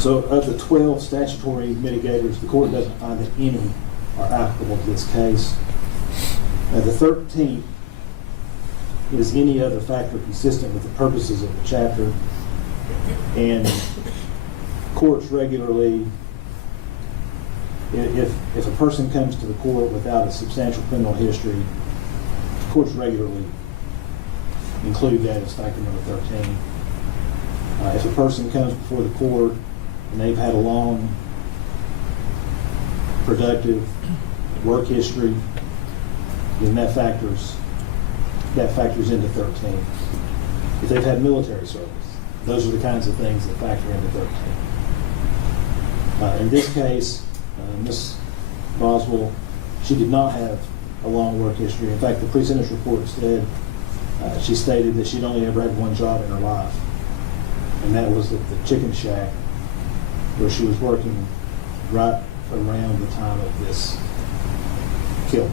So of the 12 statutory mitigators, the court doesn't find that any are applicable to this case. Now, the 13th is any other factor consistent with the purposes of the chapter, and courts regularly, if a person comes to the court without a substantial criminal history, courts regularly include that as factor number 13. If a person comes before the court and they've had a long, productive work history, then that factors into 13. If they've had military service, those are the kinds of things that factor into 13. In this case, Ms. Boswell, she did not have a long work history. In fact, the pre-sentence report said, she stated that she'd only ever had one job in her life, and that was at the chicken shack where she was working right around the time of this killing.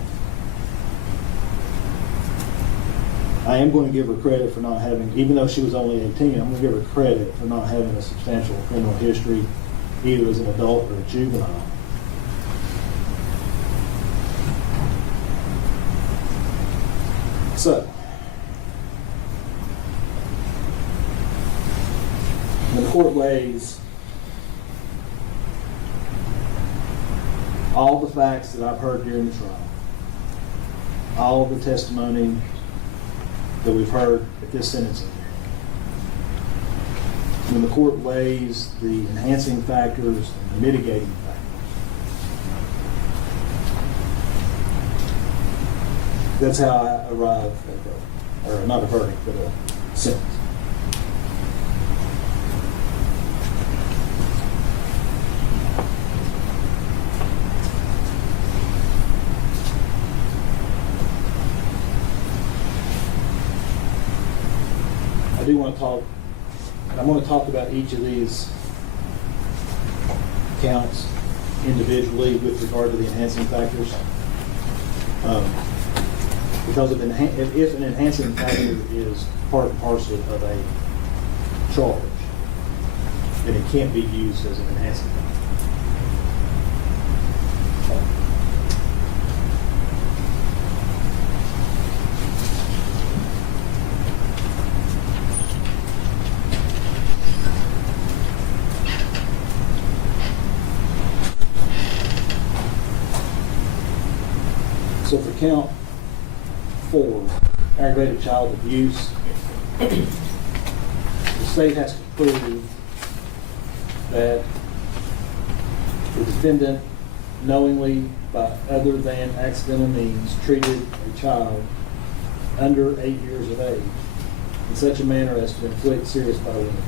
I am going to give her credit for not having, even though she was only 18, I'm going to give her credit for not having a substantial criminal history, either as an adult or a juvenile. So, the court weighs all the facts that I've heard during the trial, all of the testimony that we've heard at this sentencing hearing, when the court weighs the enhancing factors and the mitigating factors, that's how I arrive at or not a verdict, but a sentence. I do want to talk, and I'm going to talk about each of these counts individually with regard to the enhancing factors. Because if an enhancing factor is part and parcel of a charge, then it can't be used as an enhancing factor. So for count 4, aggravated child abuse, the state has to prove that the defendant knowingly, by other than accidental means, treated a child under 8 years of age in such a manner as to inflict serious bodily injury.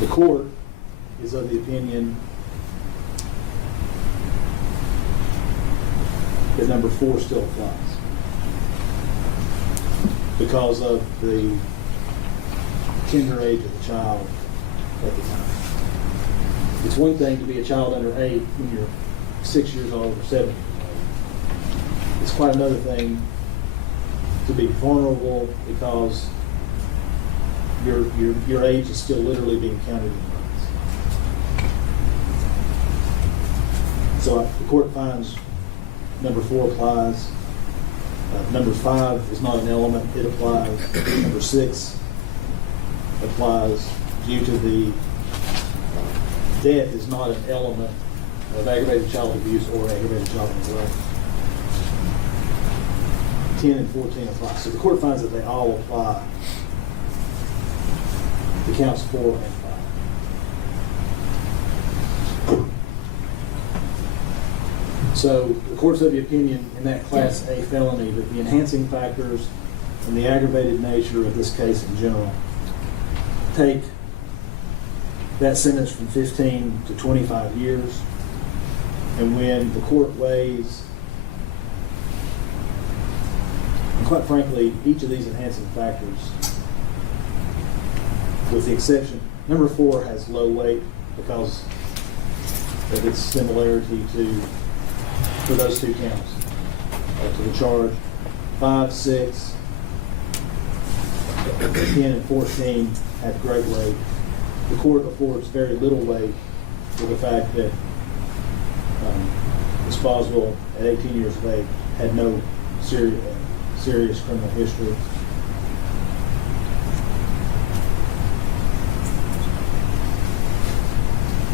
The court is of the opinion that number 4 still applies because of the tender age of the child at the time. It's one thing to be a child under 8 when you're 6 years old or 7 years old. It's quite another thing to be vulnerable because your age is still literally being counted in months. So the court finds number 4 applies. Number 5 is not an element, it applies. Number 6 applies due to the death is not an element of aggravated child abuse or aggravated child neglect. 10 and 14 apply. So the court finds that they all apply to counts 4 and 5. So the court's of the opinion in that Class A felony that the enhancing factors and the aggravated nature of this case in general take that sentence from 15 to 25 years. And when the court weighs, and quite frankly, each of these enhancing factors, with the exception, number 4 has low weight because of its similarity for those 2 counts, to the charge. 5, 6, 10, and 14 have great weight. The court affords very little weight to the fact that Ms. Boswell, at 18 years of age, had no serious criminal history.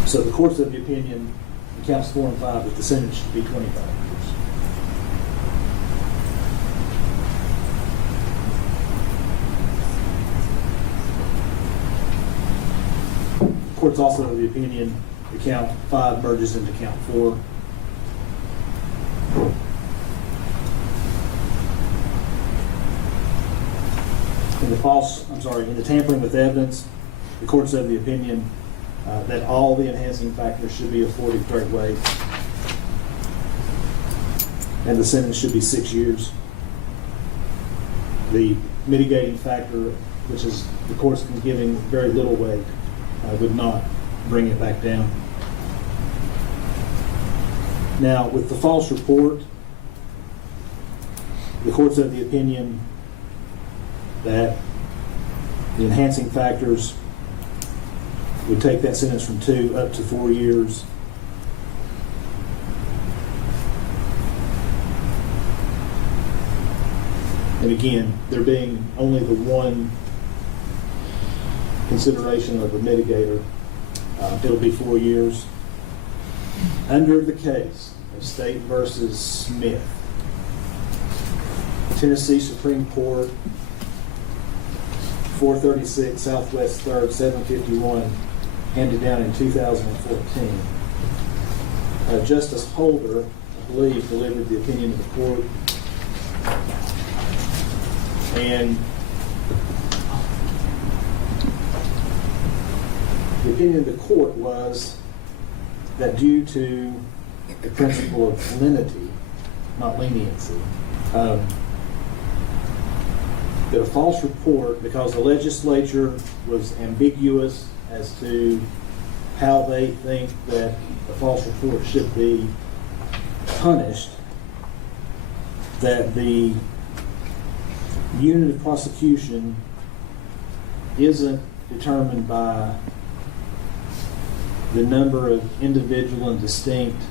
So the court's of the opinion, in counts 4 and 5, that the sentence should be 25 years. The court's also of the opinion that count 5 merges into count 4. In the tampering with evidence, the court's of the opinion that all the enhancing factors should be afforded great weight, and the sentence should be 6 years. The mitigating factor, which is the court's been giving very little weight, would not bring it back down. Now, with the false report, the court's of the opinion that the enhancing factors would take that sentence from 2 up to 4 years. And again, there being only the one consideration of a mitigator, it'll be 4 years. Under the case of State versus Smith, Tennessee Supreme Court, 436 Southwest 3rd, 751, handed down in 2014. Justice Holder, I believe, delivered the opinion of the court. And the opinion of the court was that due to the principle of lenity, not leniency, that a false report, because the legislature was ambiguous as to how they think that a false report should be punished, that the unit of prosecution isn't determined by the number of individual and distinct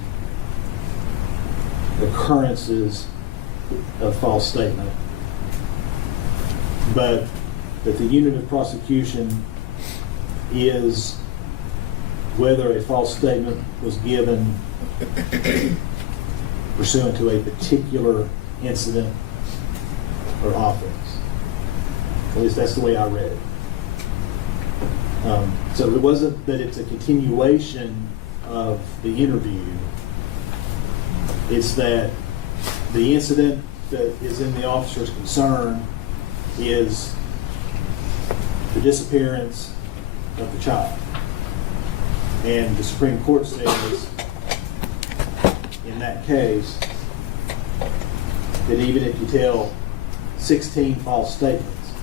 occurrences of false statement, but that the unit of prosecution is whether a false statement was given pursuant to a particular incident or offense. At least that's the way I read it. So it wasn't that it's a continuation of the interview. It's that the incident that is in the officer's concern is the disappearance of the child. And the Supreme Court says in that case that even if you tell 16 false statements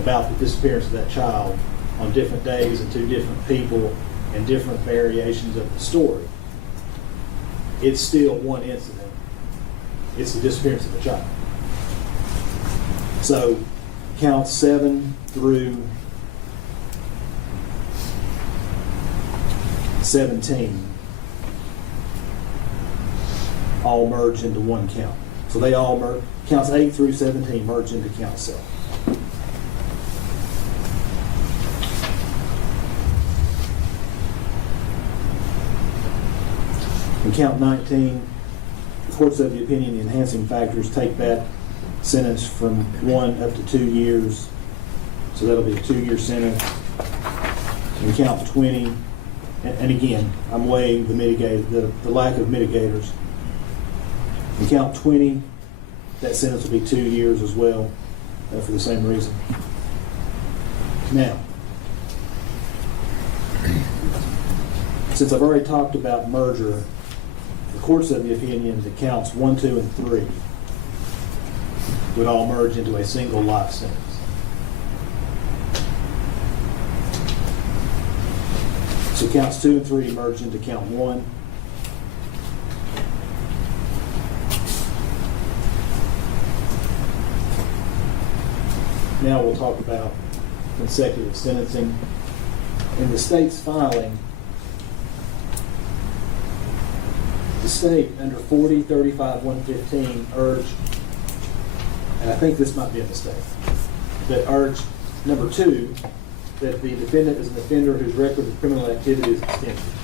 about the disappearance of that child on different days and to different people and different variations of the story, it's still one incident. It's the disappearance of the child. So counts 7 through 17 all merge into one count. So they all merge. Counts 8 through 17 merge into count 7. In count 19, the courts of the opinion the enhancing factors take that sentence from 1 up to 2 years. So that'll be a 2-year sentence. In count 20, and again, I'm weighing the lack of mitigators. In count 20, that sentence will be 2 years as well, for the same reason. Now, since I've already talked about merger, the courts of the opinion that counts 1, 2, and 3 would all merge into a single life sentence. So counts 2 and 3 merge into count 1. Now we'll talk about consecutive sentencing. In the state's filing, the state under 40-35-115 urged, and I think this might be a mistake, that urged number 2, that the defendant is an offender whose record of criminal activity is extensive.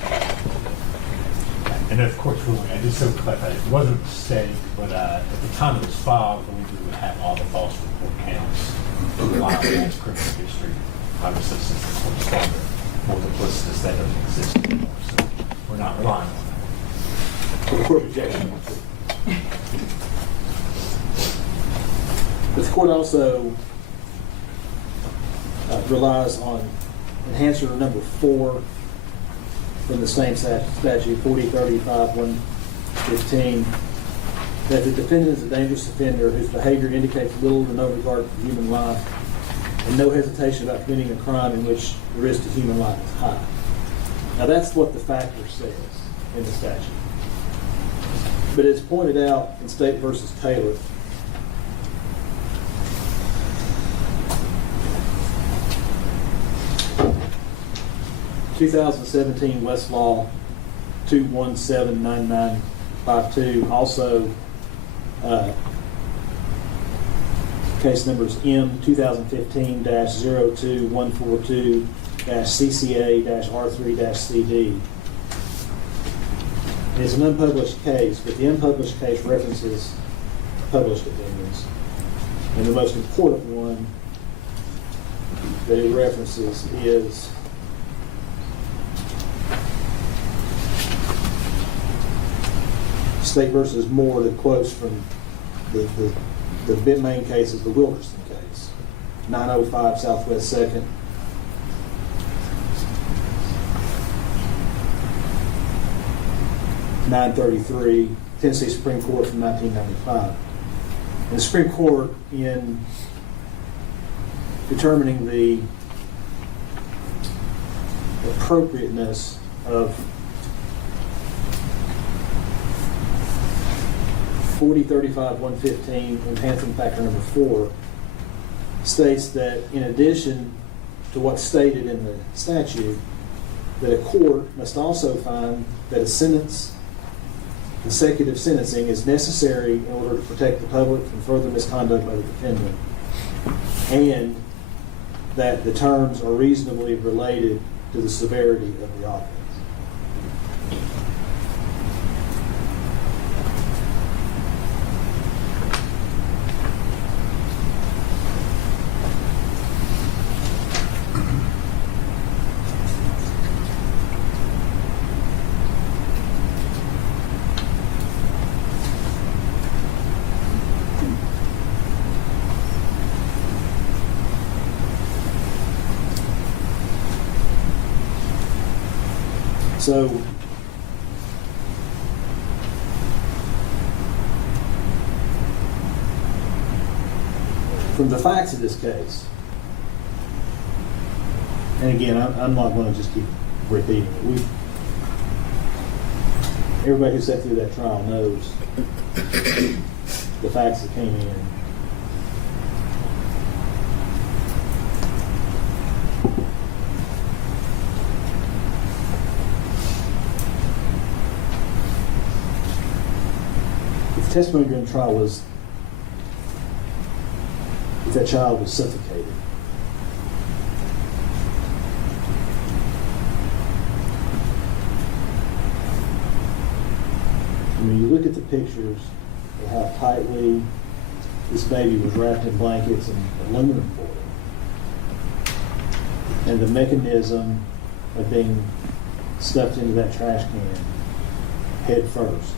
And of course, ruling, I just so clarify, it wasn't a mistake, but at the time it was filed, I believe we would have all the false report counts rely on criminal history. Obviously, since the court's stronger, multiplicitous, that doesn't exist anymore. So we're not relying on that. The court objection. But the court also relies on enhancer number 4 from the same statute, 40-35-115, that the defendant is a dangerous offender whose behavior indicates little to no regard for human life and no hesitation about committing a crime in which the risk to human life is high. Now that's what the factor says in the statute. But it's pointed out in State versus Taylor, (2017) Westlaw 2179952 also Case numbers M 2015-02142-CCA-R3-CD. It's an unpublished case, but the unpublished case references published opinions. And the most important one that it references is State versus Moore, that quotes from the main case is the Wilkerson case, 905 Southwest 2nd. (933) Tennessee Supreme Court from 1995. And the Supreme Court, in determining the appropriateness of 4035-115 enhancement factor number 4, states that in addition to what's stated in the statute, that a court must also find that a sentence, consecutive sentencing, is necessary in order to protect the public from further misconduct by the defendant, and that the terms are reasonably related to the severity of the offense. So, from the facts of this case, and again, I'm not going to just keep repeating it. Everybody who sat through that trial knows the facts that came in. Testimony during the trial was if that child was suffocated. When you look at the pictures of how tightly this baby was wrapped in blankets and aluminum foil, and the mechanism of being stuffed into that trash can head first,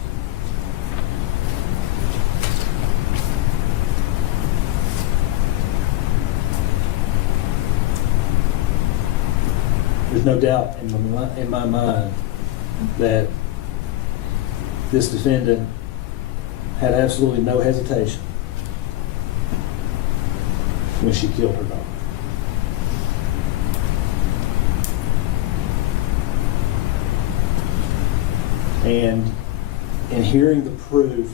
there's no doubt in my mind that this defendant had absolutely no hesitation when she killed her daughter. And in hearing the proof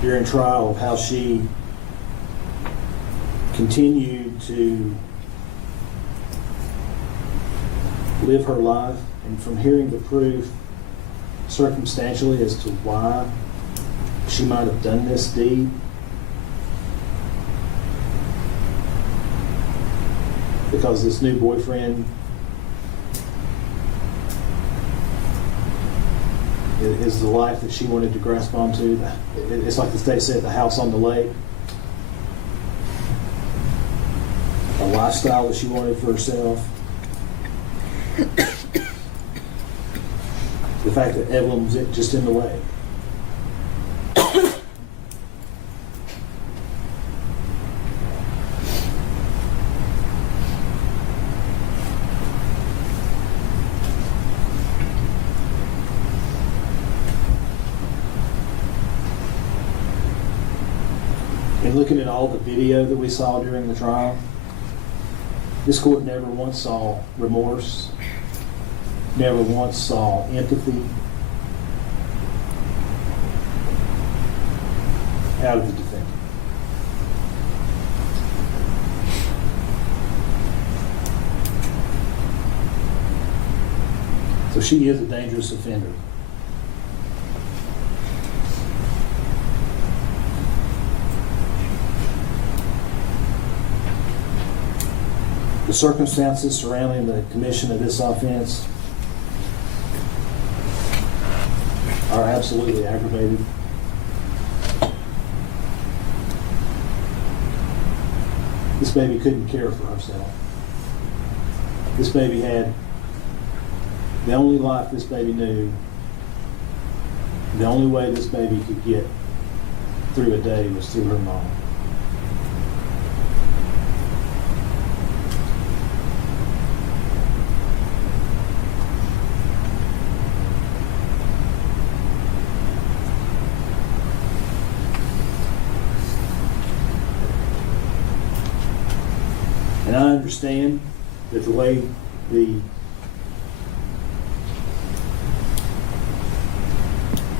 during trial of how she continued to live her life, and from hearing the proof circumstantially as to why she might have done this deed, because this new boyfriend is the life that she wanted to grasp onto. It's like the state said, the house on the lake, a lifestyle that she wanted for herself. The fact that Evelyn was just in the way. And looking at all the video that we saw during the trial, this court never once saw remorse, never once saw empathy out of the defendant. So she is a dangerous offender. The circumstances surrounding the commission of this offense are absolutely aggravated. This baby couldn't care for herself. This baby had the only life this baby knew. The only way this baby could get through a day was through her mom. And I understand that the way the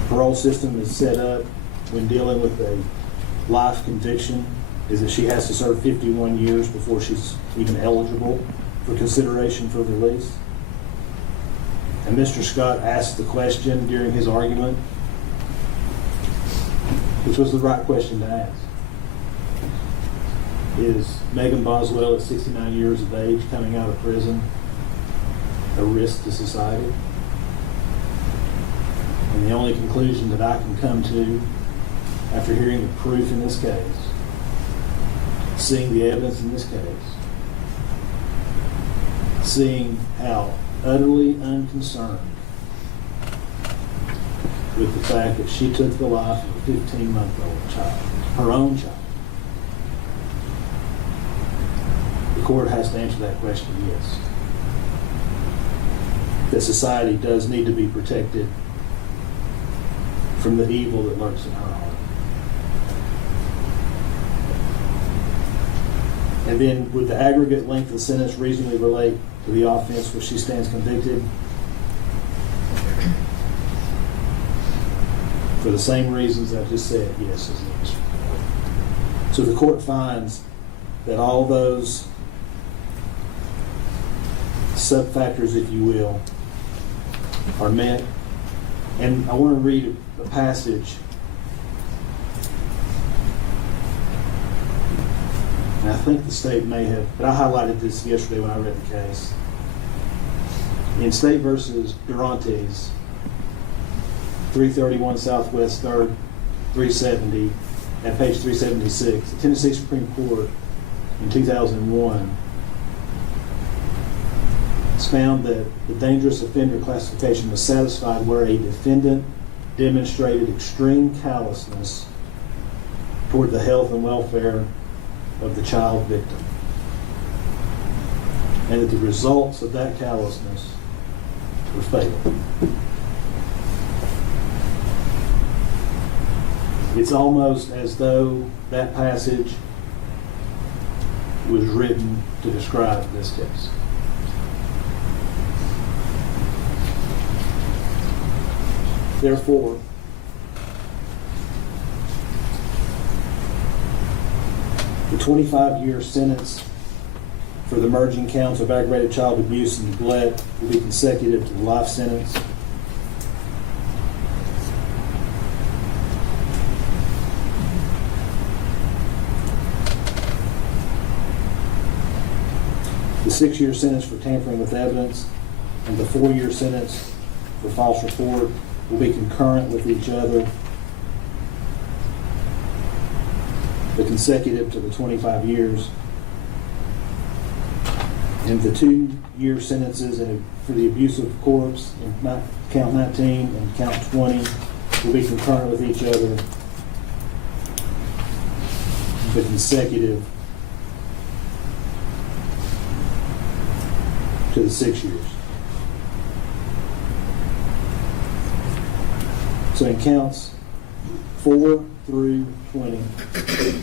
parole system is set up when dealing with a life conviction is that she has to serve 51 years before she's even eligible for consideration for release. And Mr. Scott asked the question during his argument, which was the right question to ask. Is Megan Boswell at 69 years of age coming out of prison a risk to society? And the only conclusion that I can come to after hearing the proof in this case, seeing the evidence in this case, seeing how utterly unconcerned with the fact that she took the life of a 15-month-old child, her own child, the court has to answer that question, yes. That society does need to be protected from the evil that lurks in her heart. And then, would the aggregate length of the sentence reasonably relate to the offense which she stands convicted? For the same reasons I just said, yes, is the answer. So the court finds that all those sub-factors, if you will, are met. And I want to read a passage. And I think the state may have, but I highlighted this yesterday when I read the case. In State versus Durantes, 331 Southwest 3rd, 370, at page 376, the Tennessee Supreme Court in 2001 found that the dangerous offender classification was satisfied where a defendant demonstrated extreme callousness toward the health and welfare of the child victim, and that the results of that callousness were fatal. It's almost as though that passage was written to describe this case. Therefore, the 25-year sentence for the merging counts of aggravated child abuse and neglect will be consecutive to the life sentence. The 6-year sentence for tampering with evidence and the 4-year sentence for false report will be concurrent with each other, but consecutive to the 25 years. And the 2-year sentences for the abuse of corpse in count 19 and count 20 will be concurrent with each other, but consecutive to the 6 years. So in counts 4 through 20,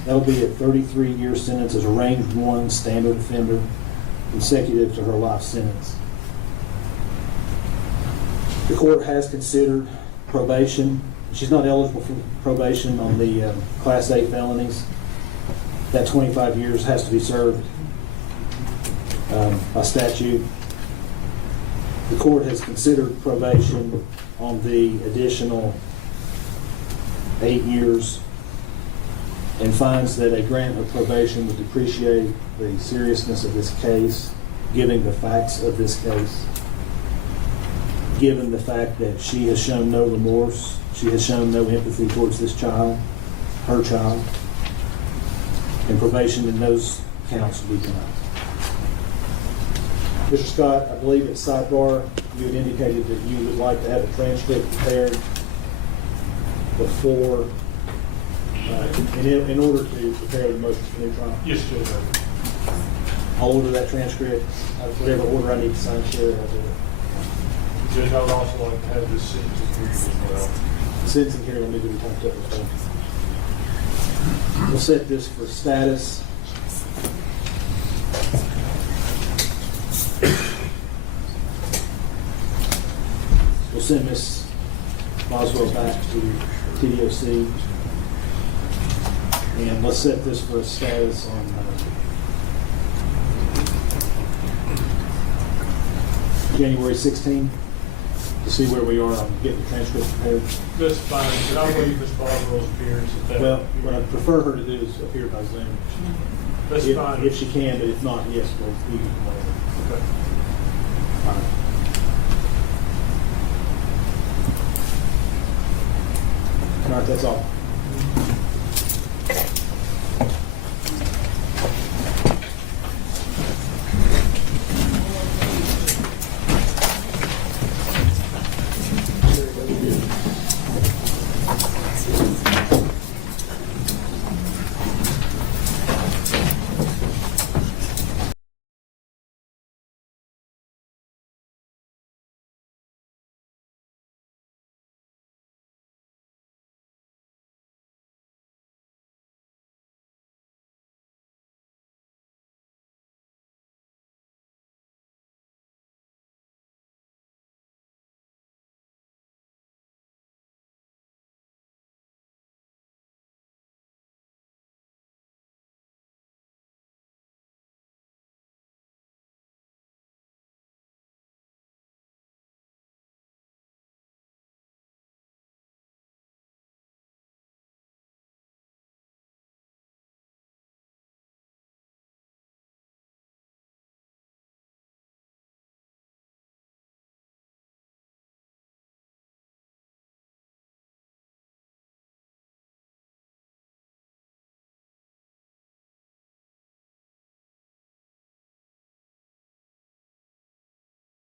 that'll be a 33-year sentence as a range 1 standard offender, consecutive to her life sentence. The court has considered probation. She's not eligible for probation on the Class A felonies. That 25 years has to be served by statute. The court has considered probation on the additional 8 years and finds that a grant of probation would depreciate the seriousness of this case given the facts of this case, given the fact that she has shown no remorse, she has shown no empathy towards this child, her child, and probation in those counts will be denied. Mr. Scott, I believe at sidebar, you had indicated that you would like to have a transcript prepared before, in order to prepare the motion for new trial. Yes, Judge. I'll order that transcript, whatever order I need to sign, Sheriff, I'll do it. Judge, I would also like to have this sentencing period as well. The sentencing hearing will need to be typed up as well. We'll set this for status. We'll send Ms. Boswell back to TDOC. And let's set this for a status on January 16th to see where we are on getting the transcript prepared. That's fine, but I'll waive Ms. Boswell's appearance at that. Well, what I prefer her to do is appear by Zoom. That's fine. If she can, but if not, yes, we'll leave it whatever. Okay. Fine. All right, that's all.